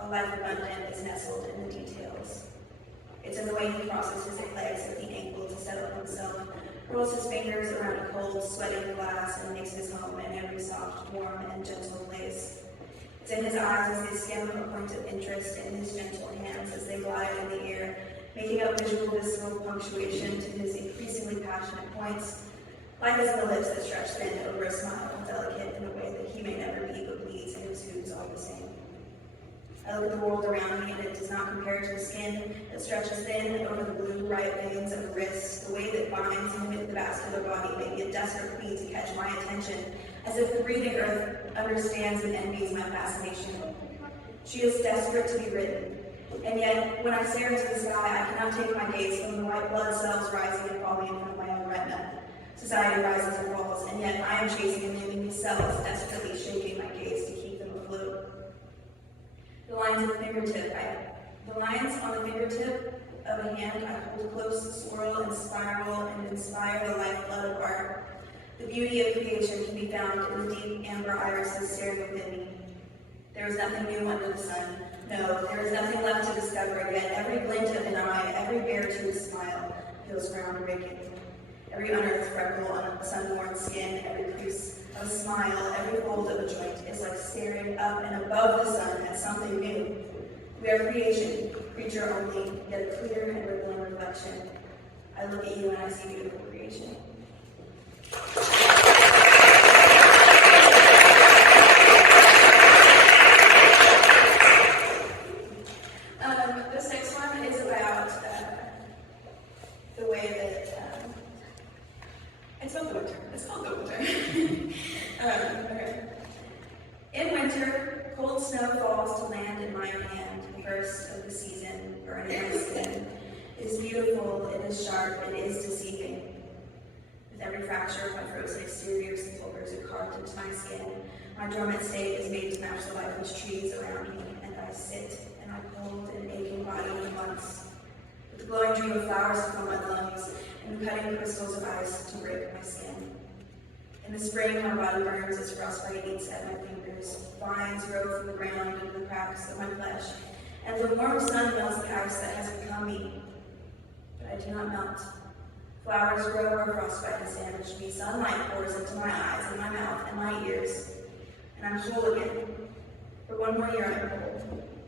A life abundant is nestled in the details. It's in the way he processes it legs of being able to settle rolls his fingers around a cold, sweating glass, and makes his home in every soft, warm, and gentle place. It's in his eyes as they skim a point of interest, in his gentle hands as they glide in the air, making up visual, visceral punctuation to his increasingly passionate points. Life is in the lips that stretch thin over a smile, delicate in a way that he may never be, but bleeds and exudes all the same. I look at the world around me, and it does not compare to the skin that stretches thin over the blue, bright veins of the wrist. The way that binds him with the vascular body may be a desperate plea to catch my attention, as if the breathing earth understands and envies my fascination. She is desperate to be written, and yet, when I stare into the sky, I cannot take my gaze from the white blood cells rising and falling in front of my own retina. Society rises and falls, and yet I am chasing and naming these cells, desperately shaking my gaze to keep them afloat. The lines on the fingertip of a hand I hold close, swirl and spiral and inspire the lifeblood of art. The beauty of creation can be found in the deep amber irises staring within me. There is nothing new under the sun. No, there is nothing left to discover, yet every glint of an eye, every bare-toothed smile feels groundbreaking. Every unearthed freckle on a sunborn skin, every crease of a smile, every fold of a joint is like staring up and above the sun at something new. We are creation, creature only, yet a clear and rippling reflection. I look at you and I see beautiful creation. This next one is about the way that it's called the winter. It's called the winter. Okay. In winter, cold snow falls to land in my hand, first of the season, burning my skin. It is beautiful, it is sharp, it is deceiving. With every fracture of my frozen exterior, sepulchres are carved into my skin. My dormant state is made to match the lifeless trees around me, and I sit and I hold an aching body at once. With the glowing dream of flowers to fill my lungs, and the cutting crystals of ice to break my skin. In the spring, my body burns as frostbite eats at my fingers. Vines grow from the ground into the cracks of my flesh, and the warm sun melts the ice that has become me. But I do not melt. Flowers grow where frostbite has damaged me. Sunlight pours into my eyes and my mouth and my ears, and I'm whole again. For one more year I'm whole,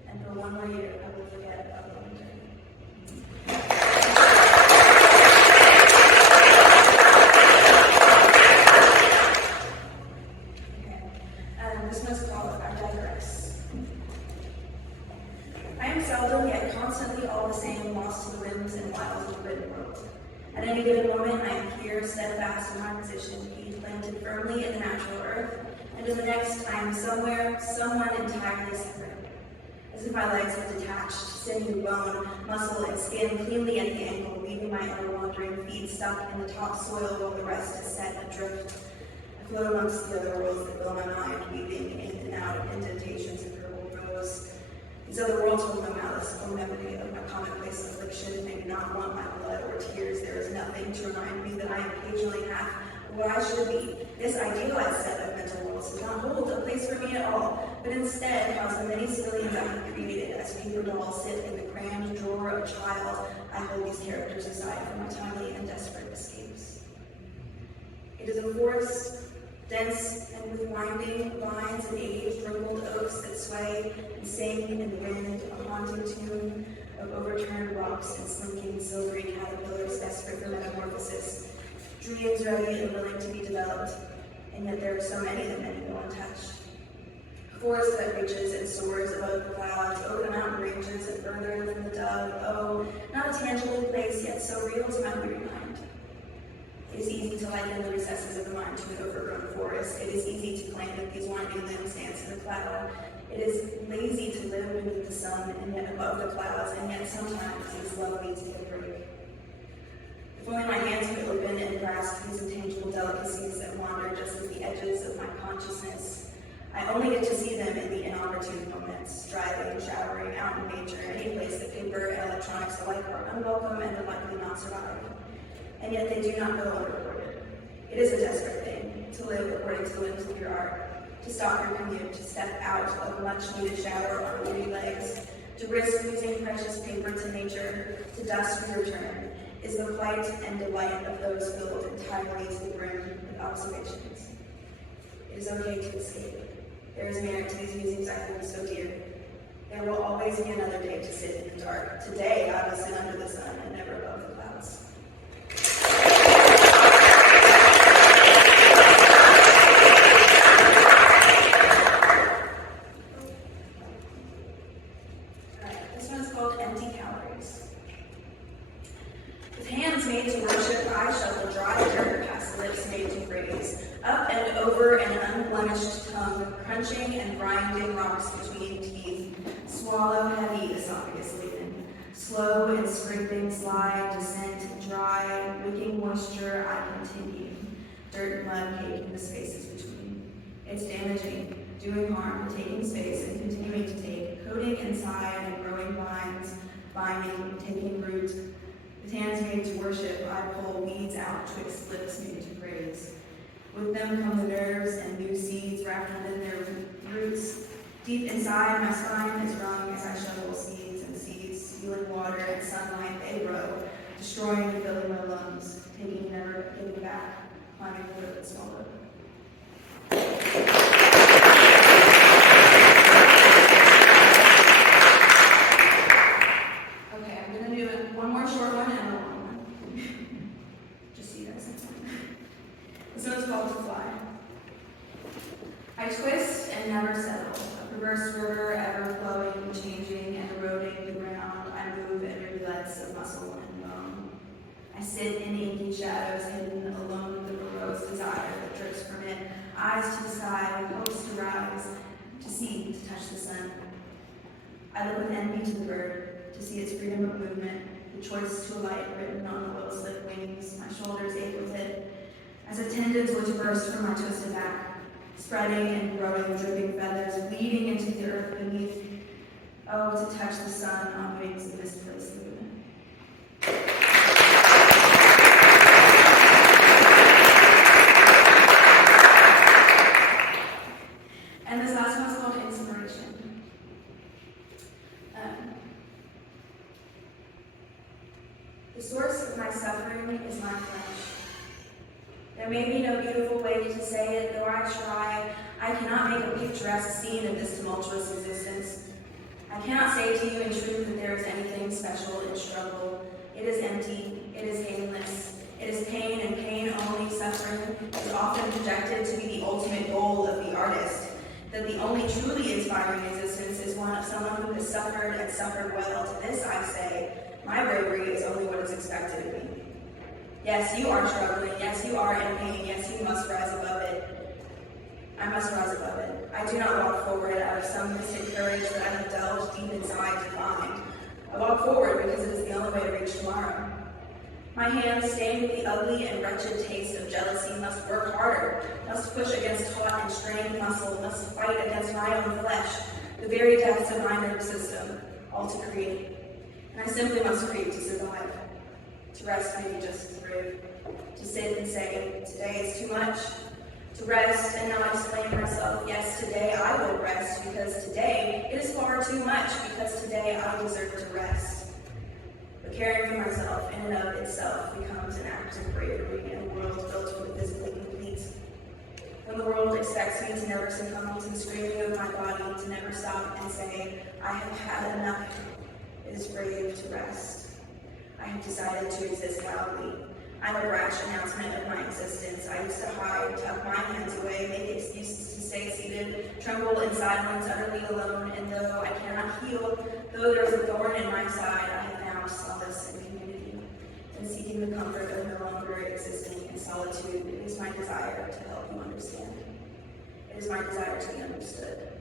and for one more year I will forget about the winter. This one's called I Digress. I am seldom yet constantly all the same, lost to the whims and wiles of the written world. At any given moment, I am here, steadfast in my position, feet planted firmly in the natural earth, and in the next, I am somewhere, someone entirely separate. As if my legs have detached, sinew, bone, muscle, and skin cleanly at the ankle, leaving my ever wandering feet stuck in the topsoil while the rest is set adrift. I float amongst the other worlds that fill my mind, weaving in and out of indentations and purple rose. These other worlds hold no malice or memory of my commonplace affliction. They do not want my blood or tears. There is nothing to remind me that I am occasionally half of what I should be. This idealized set of mental worlds does not hold a place for me at all, but instead cause the many civilians I have created as paper dolls sit in the crammed drawer of a child. I hold these characters aside for my timely and desperate escapes. It is a forest, dense and with winding vines and aged wrinkled oaks that sway and sing in the wind, a haunting tune of overturned rocks and slinking silvery caterpillars desperate for metamorphosis, dreams ready and willing to be developed, and yet there are so many that many go untouched. A forest that reaches and soars above the clouds, over the mountain ranges and further than the dove, oh, not a tangible place, yet so real to my weary mind. It is easy to liken the recesses of the mind to an overgrown forest. It is easy to claim that these winding limbs dance in the cloud. It is lazy to live beneath the sun and yet above the clouds, and yet sometimes it is lovely to take a break. If only my hands could open and grasp these intangible delicacies that wander just at the edges of my consciousness. I only get to see them in the inopportune moments, driving, showering, out in nature, any place that paper and electronics alike are unwelcome and would likely not survive. And yet they do not go unreported. It is a desperate thing to live according to the whims of your art, to stop your commute, to step out of a much-needed shower on weary legs, to risk losing precious paper to nature, to dust for your turn, is the plight and delight of those filled entirely to the brim with observations. It is okay to escape. There is merit to these musings I hold so dear. There will always be another day to sit in the dark. Today I will sit under the sun and never above the clouds. Alright, this one's called Empty Calories. With hands made to worship, I shovel dry dirt past lips made to praise. Up and over an unblemished tongue, crunching and grinding rocks between teeth. Swallow heavy, esophagus laden. Slow and scraping slide, descent dry, wicking moisture, I continue. Dirt and mud caking the spaces between. It's damaging, doing harm, taking space and continuing to take, coating inside and growing vines, binding, taking root. With hands made to worship, I pull weeds out, twixt lips made to praise. With them come the nerves and new seeds wrapped within their roots. Deep inside, my spine is wrung as I shovel seeds and seeds, stealing water and sunlight, they grow, destroying and filling my lungs, taking never giving back, climbing the road and swallow. Okay, I'm gonna do one more short one and a long one. Just so you guys have time. This one's called To Fly. I twist and never settle, a perverse river ever flowing, changing and eroding the ground. I move in rivulets of muscle and bone. I sit in inky shadows, hidden alone with the morose desire that drips from it. Eyes to the sky, hopes to rise, to see, to touch the sun. I look with envy to the bird, to see its freedom of movement, the choice to alight written on the little slick wings. My shoulders ache with it, as if tendons were to burst from my twisted back, spreading and growing, dripping feathers, bleeding into the earth beneath. Oh, to touch the sun on wings of misplaced movement. And this last one is called Inspiration. The source of my suffering is my flesh. There may be no beautiful way to say it, though I try. I cannot make a picturesque scene of this tumultuous existence. I cannot say to you in truth that there is anything special in struggle. It is empty, it is painless, it is pain and pain only. Suffering is often projected to be the ultimate goal of the artist, that the only truly inspiring existence is one of someone who has suffered and suffered well. To this I say, my bravery is only what is expected of me. Yes, you are struggling. Yes, you are in pain. Yes, you must rise above it. I must rise above it. I do not walk forward out of some mystic courage that I have delved deep inside to find. I walk forward because it is the only way to reach tomorrow. My hands, stained with the ugly and wretched taste of jealousy, must work harder, must push against taut and strained muscle, must fight against my own flesh, the very depths of my nervous system, all to create. And I simply must create to survive. To rest maybe just as brave. To sit and say, today is too much. To rest and not explain myself, yes, today I will rest, because today it is far too much, because today I deserve to rest. But caring for myself in and of itself becomes an act of bravery in a world built for the physically complete. When the world expects me to never succumb to the screaming of my body, to never stop and say, I have had enough, it is brave to rest. I have decided to exist loudly. I'm a brash announcement of my existence. I used to hide, tuck my hands away, make excuses to stay seated, tremble in silence, utterly alone, and though I cannot heal, though there is a thorn in my side, I have found solace in community. In seeking the comfort of no longer existing in solitude, it is my desire to help you understand. It is my desire to be understood.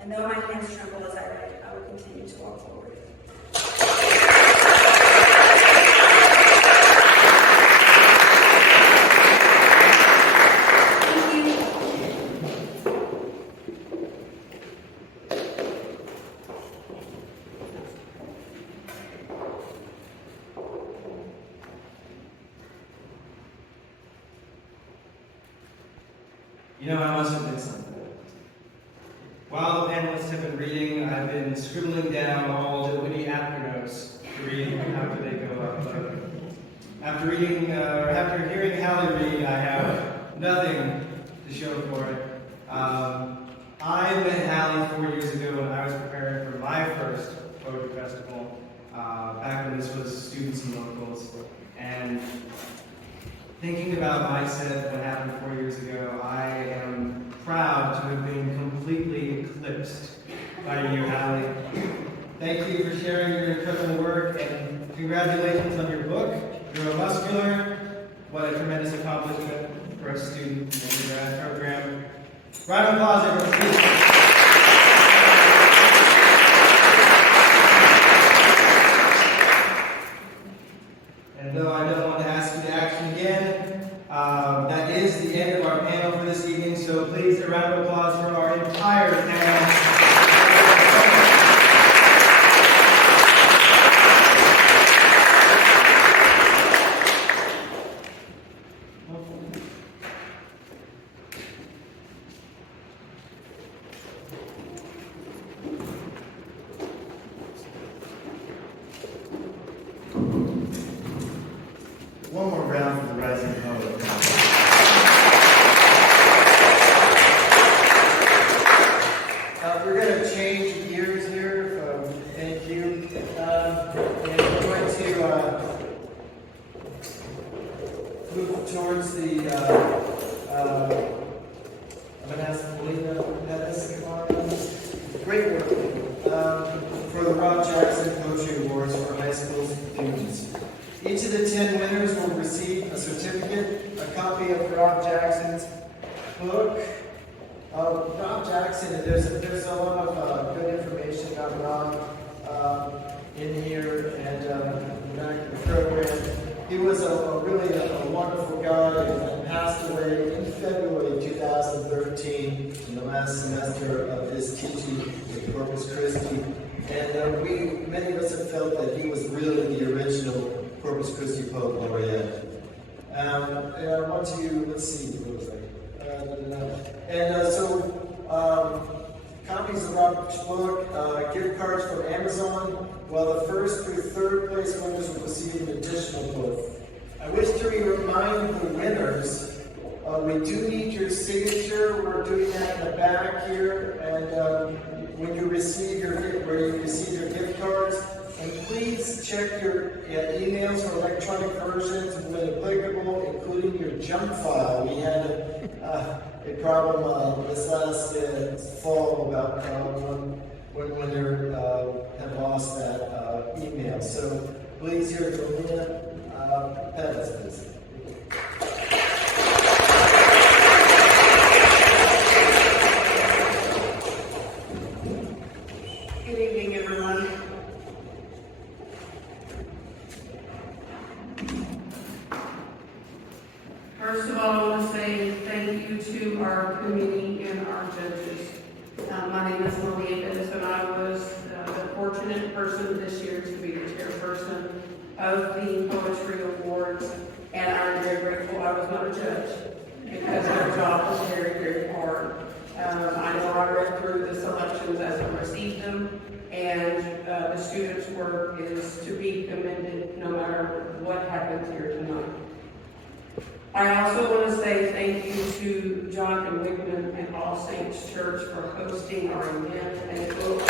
And though my hands tremble as I write, I will continue to walk forward. You know, I must admit something. While the panelists have been reading, I've been scribbling down all the witty afternotes to read after they go up. After hearing Halli read, I have nothing to show for it. I met Halli 4 years ago when I was preparing for my first poetry festival, back when this was students and locals. And thinking about my set, what happened 4 years ago, I am proud to have been completely eclipsed by you, Halli. Thank you for sharing your incredible work, and congratulations on your book, Neuromuscular. What a tremendous accomplishment for a student in the grad program. Round of applause, everyone, please. And though I don't want to ask you to action again, that is the end of our panel for this evening, so please a round of applause for our entire panel. One more round for the rising poet. We're going to change gears here. Thank you. And we're going to move towards the. I'm going to ask Melina Pettis. Great work for the Robb Jackson Poetry Awards for high school students. Each of the 10 winners will receive a certificate, a copy of Robb Jackson's book. Robb Jackson, there's a lot of good information about Robb in here and back in the program. He was really a wonderful guy and passed away in February 2013 in the last semester of his teaching at Corpus Christi. And many of us have felt that he was really the original Corpus Christi Poet Laureate. And I want to, let's see, what was that? So copies of Robb's book, gift cards from Amazon, while the first through third place winners will receive an additional book. I wish to remind the winners, we do need your signature. We're doing that in the back here, and when you receive your gift cards, and please check your emails for electronic versions when applicable, including your junk file. We had a problem this last fall about when they had lost that email. So please, here to Melina Pettis, please. Good evening, everyone. First of all, I want to say thank you to our committee and our judges. My name is Lopez, and I was the fortunate person this year to be the chairperson of the Poetry Awards, and I'm very grateful I was not a judge because their job was very, very hard. I know I read through the selections as I received them, and the students' work is to be commended no matter what happens here tonight. I also want to say thank you to Jonathan Wickman and All Saints Church for hosting our event, and it will.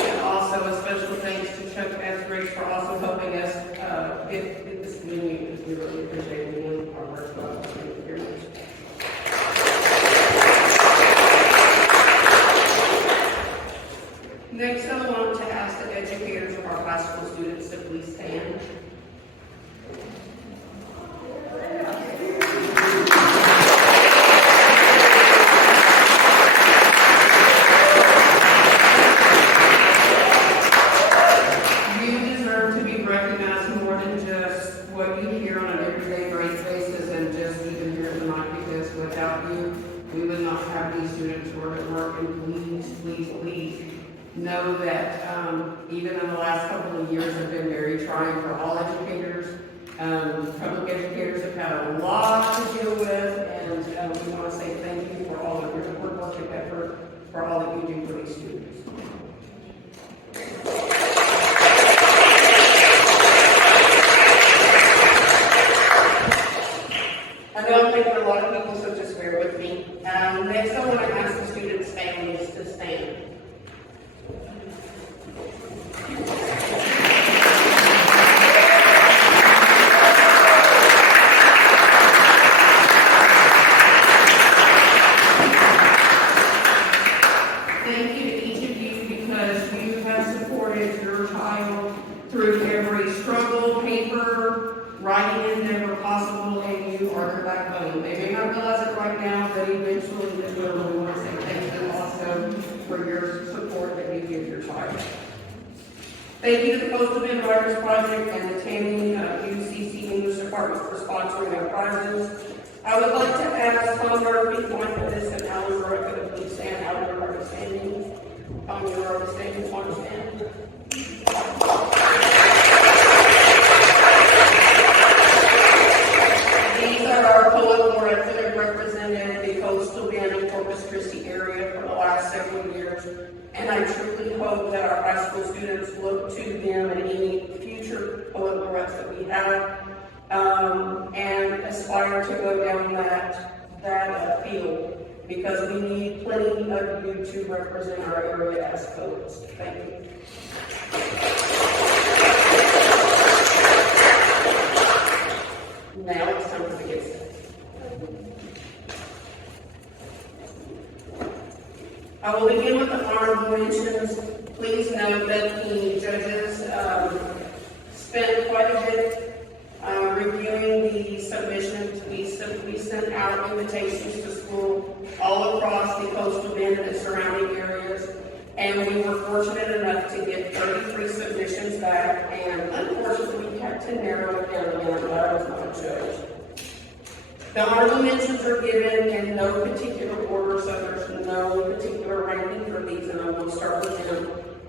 And also a special thanks to Chuck Ethridge for also helping us get this community, because we really appreciate doing our work. Thank you very much. Next, I want to ask the educators of our high school students to please stand. You deserve to be recognized more than just what you hear on an everyday basis and just even here tonight, because without you, we would not have these students who are at work. And please, please, please, know that even in the last couple of years have been very trying for all educators. Public educators have had a lot to deal with, and we want to say thank you for all of your hard work and effort, for all that you do for these students. for your support that you give your child. Thank you to the Coastal Bend Writers Project and the Tammy UCC English Department for sponsoring our prizes. I would like to ask Tom Murphy, Benavides, and Alan Burke to please stand. Alan, you're already standing. Tom, you're already standing. Want to stand? These are our poet laureates that have represented the Coastal Bend and Corpus Christi area for the last several years. And I truly hope that our high school students look to them and any future poet laureates that we have, and aspire to go down that field, because we need plenty of you to represent our area as poets. Thank you. Now it's time for the gift set. I will begin with the honorable mentions. Please note that the judges spent quite a bit reviewing the submissions. We sent out invitations to school all across the Coastal Bend and its surrounding areas, and we were fortunate enough to get 33 submissions back, and unfortunately we had to narrow it down again, but I was not a judge. The honorable mentions are given in no particular order, so there's no particular ranking for these, and I will start with them.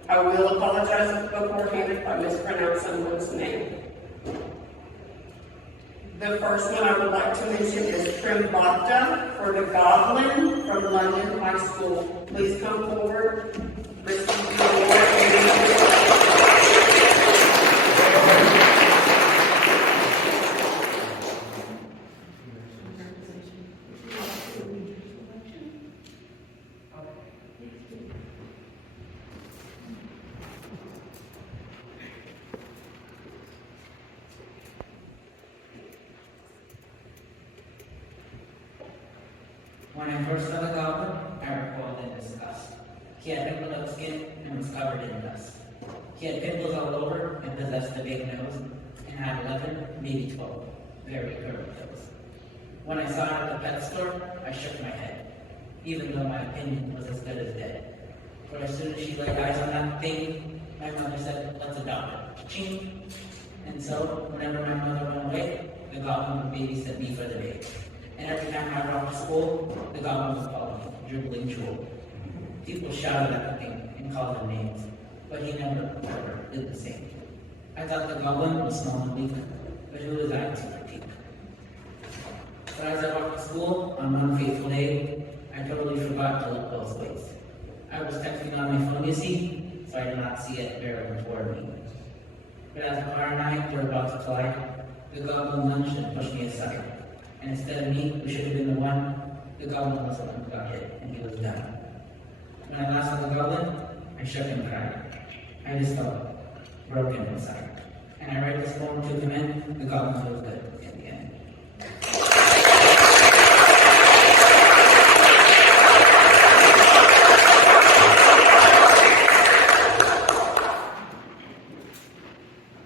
I will apologize beforehand if I mispronounce someone's name. The first one I would like to mention is Trimbata for the Goblin from London High School. Please come forward. Receive your award. When I first saw the goblin, I recoiled in disgust. He had pimpled up skin and was covered in dust. He had pimples all over and possessed a big nose, and had 11, maybe 12, very curly toes. When I saw it at the pet store, I shook my head, even though my opinion was as good as dead. But as soon as she laid eyes on that thing, my mother said, "Let's adopt it." Ching! And so, whenever my mother went away, the goblin would babysit me for the day. And every time I walked to school, the goblin would follow me, dribbling jewel. People shouted at the thing and called him names, but he never, ever did the same. I thought the goblin was small and weak, but who was I to critique? But as I walked to school on one fateful day, I totally forgot to look both ways. I was texting on my phone, you see, so I did not see it barreling toward me. But as the car and I were about to collide, the goblin lunged and pushed me aside. And instead of me, who should have been the one, the goblin was the one who got hit, and he was down. When I last saw the goblin, I shook and cried. I just felt broken inside. And I read this poem to commend the goblin was good in the end.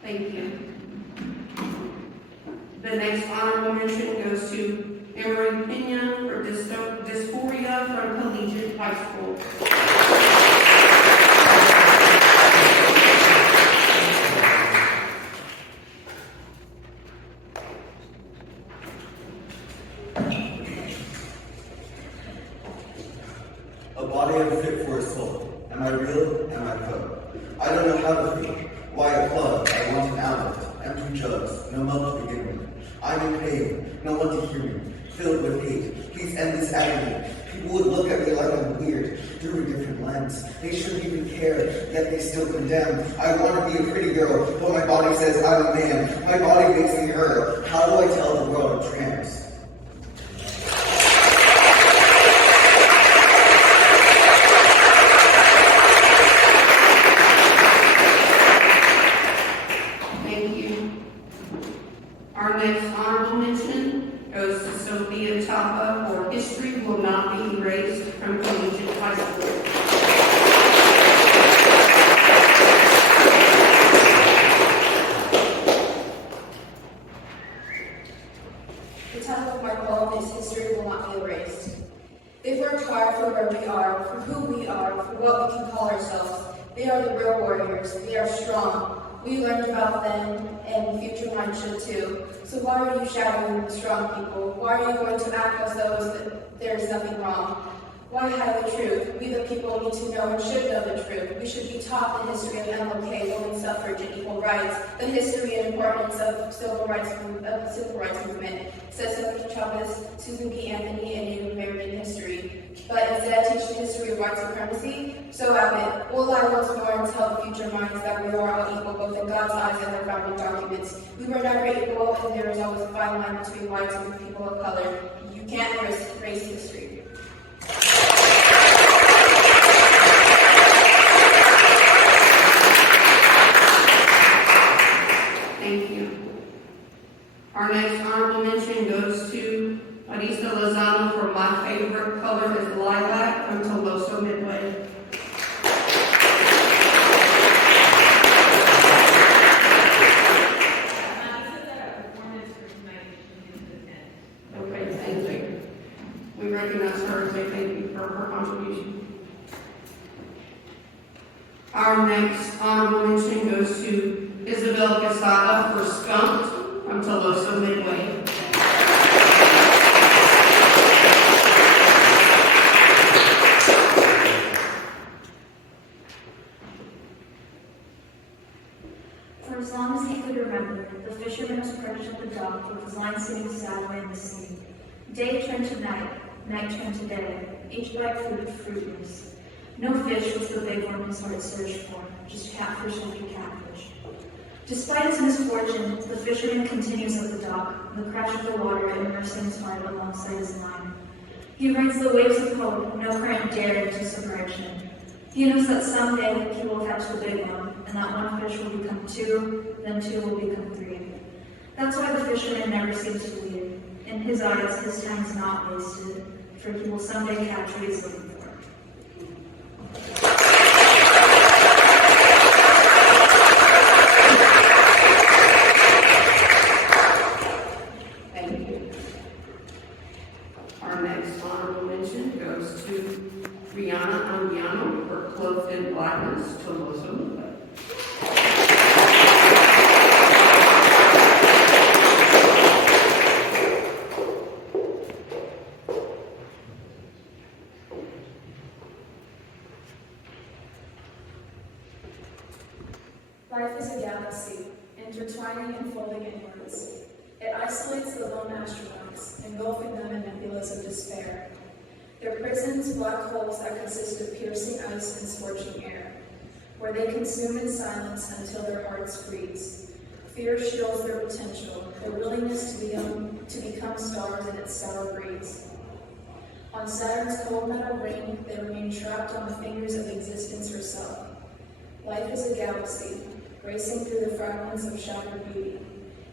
Thank you. The next honorable mention goes to Emery Pena for dysphoria from Collegiate High School. A body unfit for a soul. Am I real? Am I foe? I don't know how to feel. Why a plug? I want an outlet. Empty jugs. No milk to begin with. I'm in pain. No one to hear me. Filled with hate. Please end this agony. People would look at me like I'm weird. Through a different lens. They shouldn't even care. Yet they still condemn. I want to be a pretty girl. But my body says I'm a man. My body makes me her. How do I tell the world I'm trans? Thank you. Our next honorable mention goes to Sophia Tapa for History Will Not Be Erased from Collegiate High School. The title are, for who we are, for what we can call ourselves. They are the real warriors. They are strong. We learned about them, and future minds should too. So why are you shadowing the strong people? Why are you going to act as though there is nothing wrong? Why hide the truth? We the people need to know and should know the truth. We should be taught the history of MLK, women's suffrage, and equal rights, the history and importance of civil rights movement, says Sophie Chavez, Susan B. Anthony, and Native American history. But instead teach the history of white supremacy, so have it. We'll lie once more and tell the future minds that we are all equal, both in God's eyes and their founding documents. We were never equal, and there is always a fine line between whites and people of color. You can't erase history. Thank you. Our next honorable mention goes to Marisa Lozano for My Favorite Color is Lilac from Toloso Midway. Okay, thank you. We recognize her and say thank you for her contribution. Our next honorable mention goes to Isabel Quesada for Skunked from Toloso Midway. For as long as he could remember, the fisherman was perched at the dock with his line sitting sadly in the sea. Day turned to night, night turned to day, each bite proved fruitless. No fish was the big one his heart searched for, just catfish after catfish. Despite his misfortune, the fisherman continues at the dock, the crash of the water immersing his heart alongside his line. He rides the waves of hope, no current dared to submerge him. He knows that someday he will catch the big one, and that one fish will become two, then two will become three. That's why the fisherman never seems to leave. In his eyes, his time is not wasted, for he will someday catch what he's looking for. Thank you. Our next honorable mention goes to Rihanna Anguiano for Clothed in Blackness, Toloso Midway. Life is a galaxy, intertwining and folding inwards. It isolates the lone astronauts, engulfing them in nebulas of despair. Their prisons, black holes that consist of piercing ice and scorching air, where they consume in silence until their hearts freeze. Fear shields their potential, their willingness to become stars in its sour breeze. On Saturn's cold metal ring, they remain trapped on the fingers of existence herself. Life is a galaxy, racing through the fragments of shattered beauty.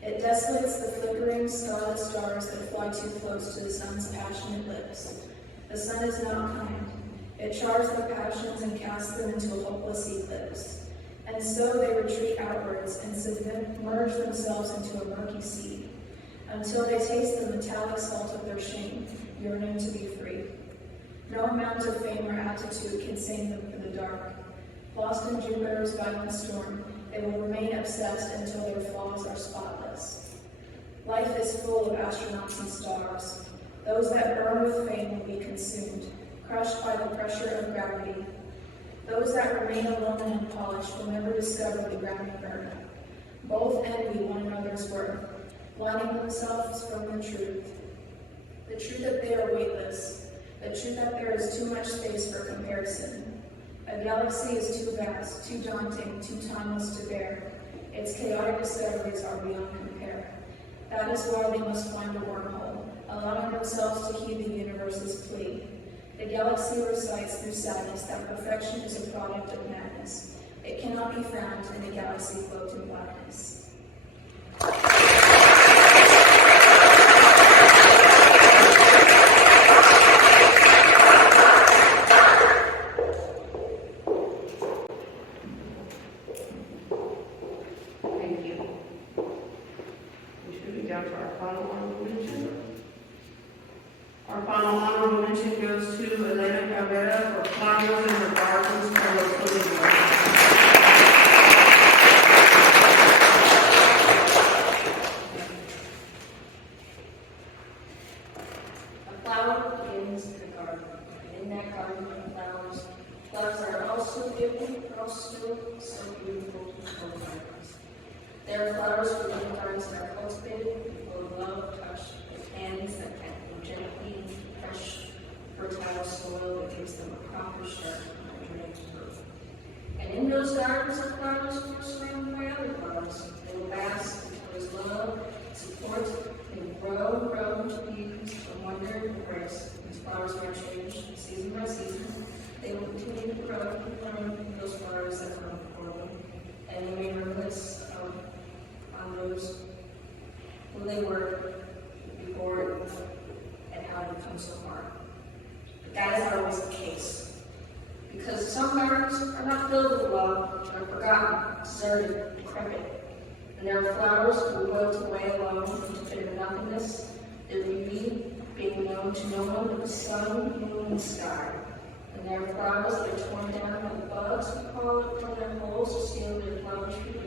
It desolates the flickering, scarlet stars that fly too close to the sun's passionate lips. The sun is not kind. It chars their passions and casts them into a hopeless eclipse. And so they retreat outwards and submerge themselves into a murky sea, until they taste the metallic salt of their shame, yearning to be free. No amount of fame or aptitude can save them from the dark. Lost in Jupiter's violent storm, they will remain obsessed until their flaws are spotless. Life is full of astronauts and stars. Those that burn with fame will be consumed, crushed by the pressure of gravity. Those that remain alone and unpolished will never discover the ground of burn. Both envy one another's worth, blinding themselves from the truth that they are weightless, the truth that there is too much space for comparison. A galaxy is too vast, too daunting, too timeless to bear. Its chaotic discoveries are beyond compare. That is why they must find a wormhole, allowing themselves to heed the universe's plea. The galaxy recites through sadness that perfection is a product of madness. It cannot be found in a galaxy cloaked in blackness. Thank you. We should be down to our final honorable mention. Our final honorable mention goes to Elena Cabrera for flowers in their gardens are located where? A flower begins in a garden, and in that garden are flowers. Flowers are also beautiful, but also so beautiful to behold flowers. There are flowers within the gardens that are cultivated with love, touch, with hands that can gently fresh, fertile soil that gives them a proper start on their journey to growth. And in those gardens of flowers, we're surrounded by other flowers. They will bask in His love, support, and grow and grow to be increased from wonder and grace. These flowers are changed season by season. They will continue to grow and learn those flowers that come before them. And they may reminisce on those who they were before and how they become so far. But that is always the case. Because some gardens are not filled with love, are forgotten, deserted, decrepit. And there are flowers who wilt away alone into bitter nothingness, their beauty being known to no one but the sun, moon, and sky. And there are flowers that are torn down by the bugs who crawl up from their holes to steal their flower beauty.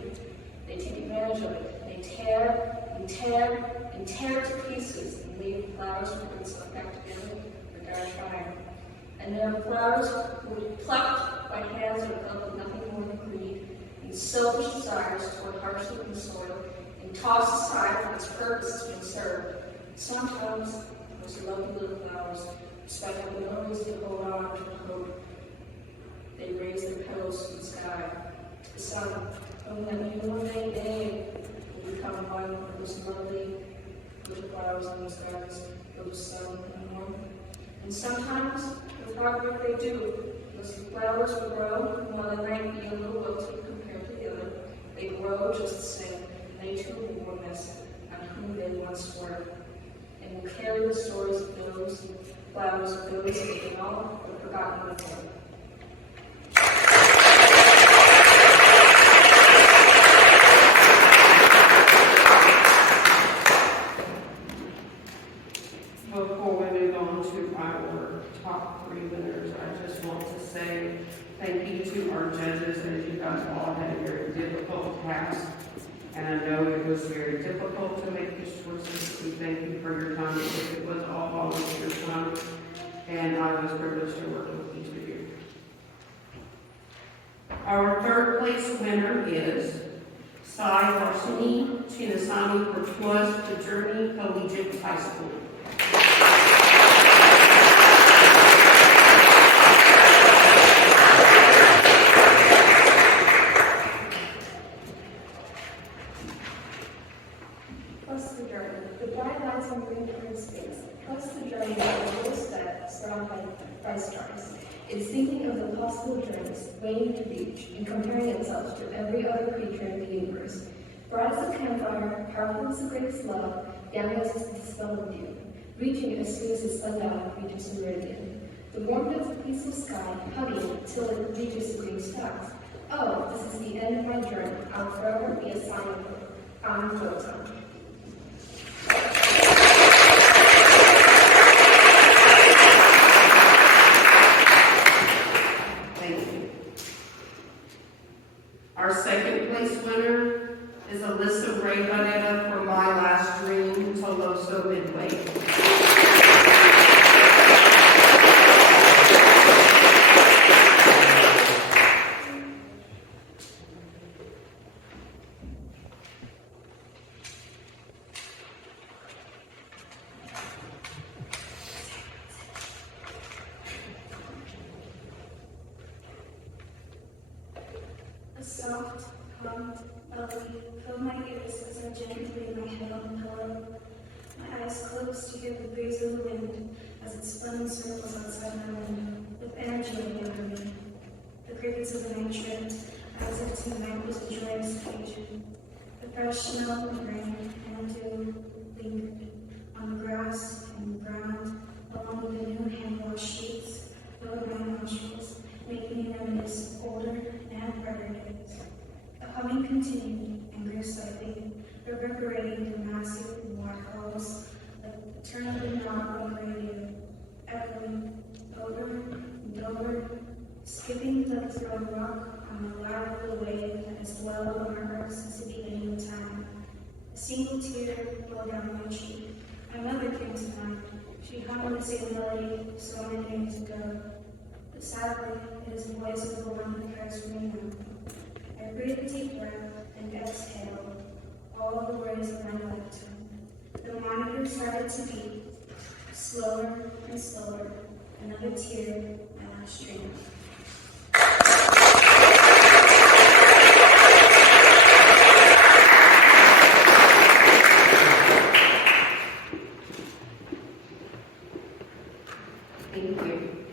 They take advantage of it. They tear and tear and tear it to pieces and leave flowers to put themselves back together for God's fire. And there are flowers who are plucked by hands that are filled with nothing more than greed and selfish desires toward hardship and soil, and tossed aside from its purpose to be served. Sometimes those lovely little flowers, despite having no reason to hold on to hope, they raise their petals to the sky, to the sun, hoping that even one day will become one of those lovely little flowers in those gardens, filled with sun and warmth. And sometimes, without what they do, those flowers will grow, and while they might be a little wilted compared to the other, they grow just the same, and they too will reminisce on who they once were, and will carry the stories of those flowers of those that they all but forgotten before. Before we move on to our top 3 winners, I just want to say thank you to our judges, as you guys all had a very difficult task. And I know it was very difficult to make these choices. We thank you for your time, because it was all volunteer time. And I was privileged to work with each of you. Our 3rd place winner is Sai Varsini Chinasani for Twas the Journey Collegiate High School. Plus the journey. The bright lights on green in space. Plus the journey is a little step surrounded by stars. It's thinking of the possible journeys waiting to reach and comparing itself to every other creature in the universe. Bright as a campfire, powerful as the greatest love, young as the spell of you, reaching as soon as the sundown reaches the meridian. The warmth of the peaceful sky, hugging till it reaches the green stars. Oh, this is the end of my journey. I'll forever be a sign of hope. I'm Photon. Thank you. Our 2nd place winner is Alyssa Ray Bonetta for My Last Dream, Toloso Midway. A soft hum melody filled my ears as I gently laid my head on the pillow. My eyes closed to hear the breeze of the wind as it spun in circles outside my window, with energy over me. The crickets of the night tripped as if tonight was a joyous occasion. The fresh smell of rain and dew lingered on the grass and the ground, along with the new hand-washed sheets filled my nostrils, making me reminisce of older and brighter days. The humming continued and grew slightly, reverberating through massive white halls like the turn of a knob on the radio, echoing over and leaned over, skipping like throwing rock on the loud little wave that has dwelled on our hearts since the beginning of time. A single tear rolled down my cheek. My mother came to mind. She hummed the same melody so many years ago. But sadly, it is the voice of the one who cares for me now. I breathe a deep breath and exhale all the worries of my lifetime. The monitor started to beat, slower and slower. Another tear, my last dream. Thank you.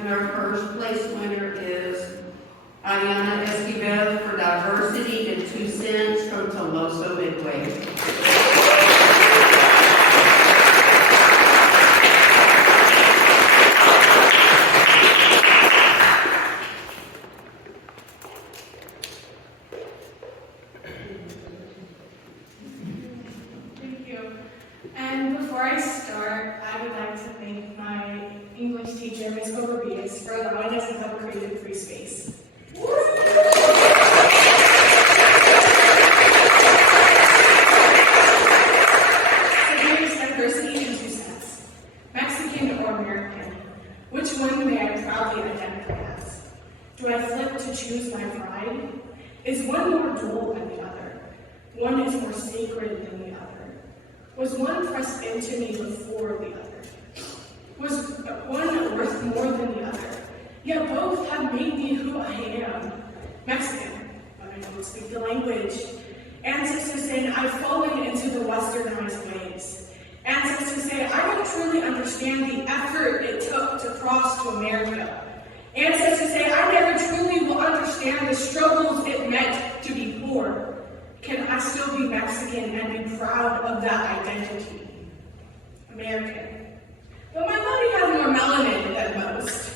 And our first place winner is Ariana Esquivel for Diversity and 2 cents from Toloso Midway. Thank you. And before I start, I would like to thank my English teacher, Ms. Benavides, for allowing us to have a creative free space. So here's diversity in 2 cents. Mexican or American? Which one may I proudly identify as? Do I flip to choose my pride? Is one more dual than the other? One is more sacred than the other. Was one pressed into me before the other? Was one worth more than the other? Yet both have made me who I am. Mexican, but I don't speak the language. Ancestors say I've fallen into the westernized ways. Ancestors say I don't truly understand the effort it took to cross to America. Ancestors say I never truly will understand the struggles it meant to be poor. Can I still be Mexican and be proud of that identity? American. But my body has more melanin than most.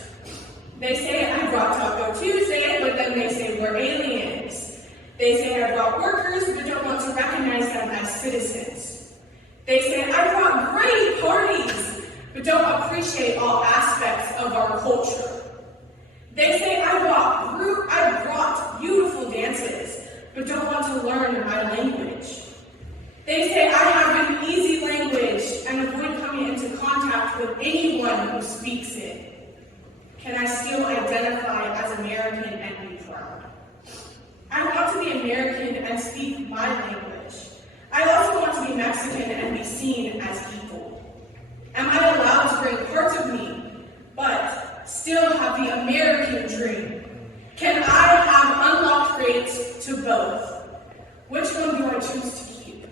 They say I brought Taco Tuesday, but then they say we're aliens. They say I brought workers, but don't want to recognize them as citizens. They say I brought great parties, but don't appreciate all aspects of our culture. They say I brought beautiful dances, but don't want to learn my language. They say I have an easy language and avoid coming into contact with anyone who speaks it. Can I still identify as American and be proud? I want to be American and speak my language. I also want to be Mexican and be seen as equal. Am I allowed to bring parts of me, but still have the American dream? Can I have unlocked rates to both? Which one do I choose to keep?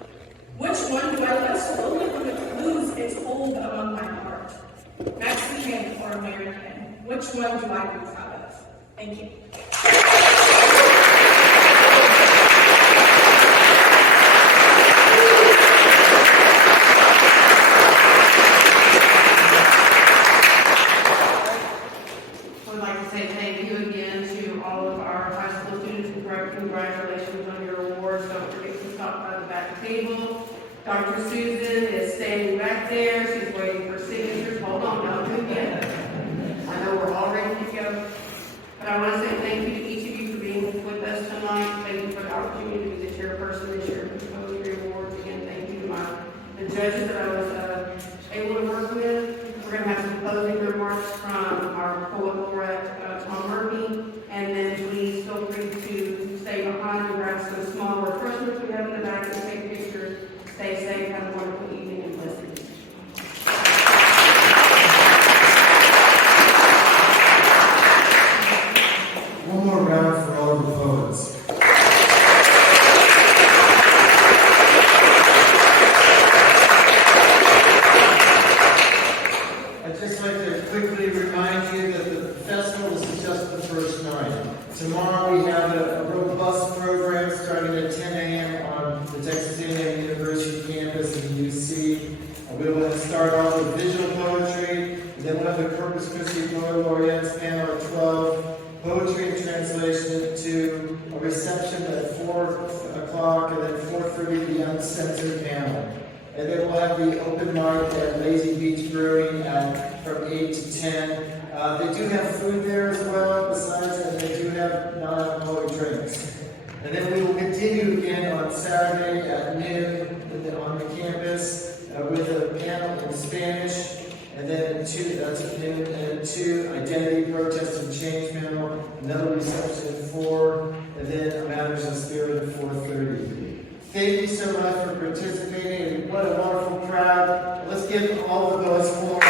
Which one do I let slowly lose its hold among my heart? Mexican or American? Which one do I be proud of? Thank you. I would like to say thank you again to all of our high school students. Congratulations on your awards. Don't forget to stop by the back table. Dr. Susan is standing back there. She's waiting for signatures. Hold on, don't move yet. I know we're all ready to go. But I want to say thank you to each of you for being with us tonight. Thank you for the opportunity to be the chairperson this year for the Poetry Awards. Again, thank you to the judges that I was able to work with. We're going to have some closing remarks from our poet laureate, Tom Murphy. And then please feel free to stay behind and grab some small refreshments we have in the back and take pictures. Stay safe, have a wonderful evening, and blessings. One more round for all of the poets. I'd just like to quickly remind you that the festival is just the first night. Tomorrow we have a robust program starting at 10 a.m. on the Texas A&M University campus in UC. We will start off with visual poetry, and then we'll have the Corpus Christi Poet Laureates panel at 12, poetry and translation at 2, a reception at 4 o'clock, and then 4:30 the uncensored panel. And then we'll have the open mic at Lazy Beach Brewing at from 8 to 10. They do have food there as well, besides, and they do have non-alcoholic drinks. And then we will continue again on Saturday at noon on the campus with a panel in Spanish. And then at 2, that's at noon, and at 2, identity, protest, and change panel, another reception at 4, and then matters of spirit at 4:30. Thank you so much for participating, and what a wonderful crowd. Let's give all of those 4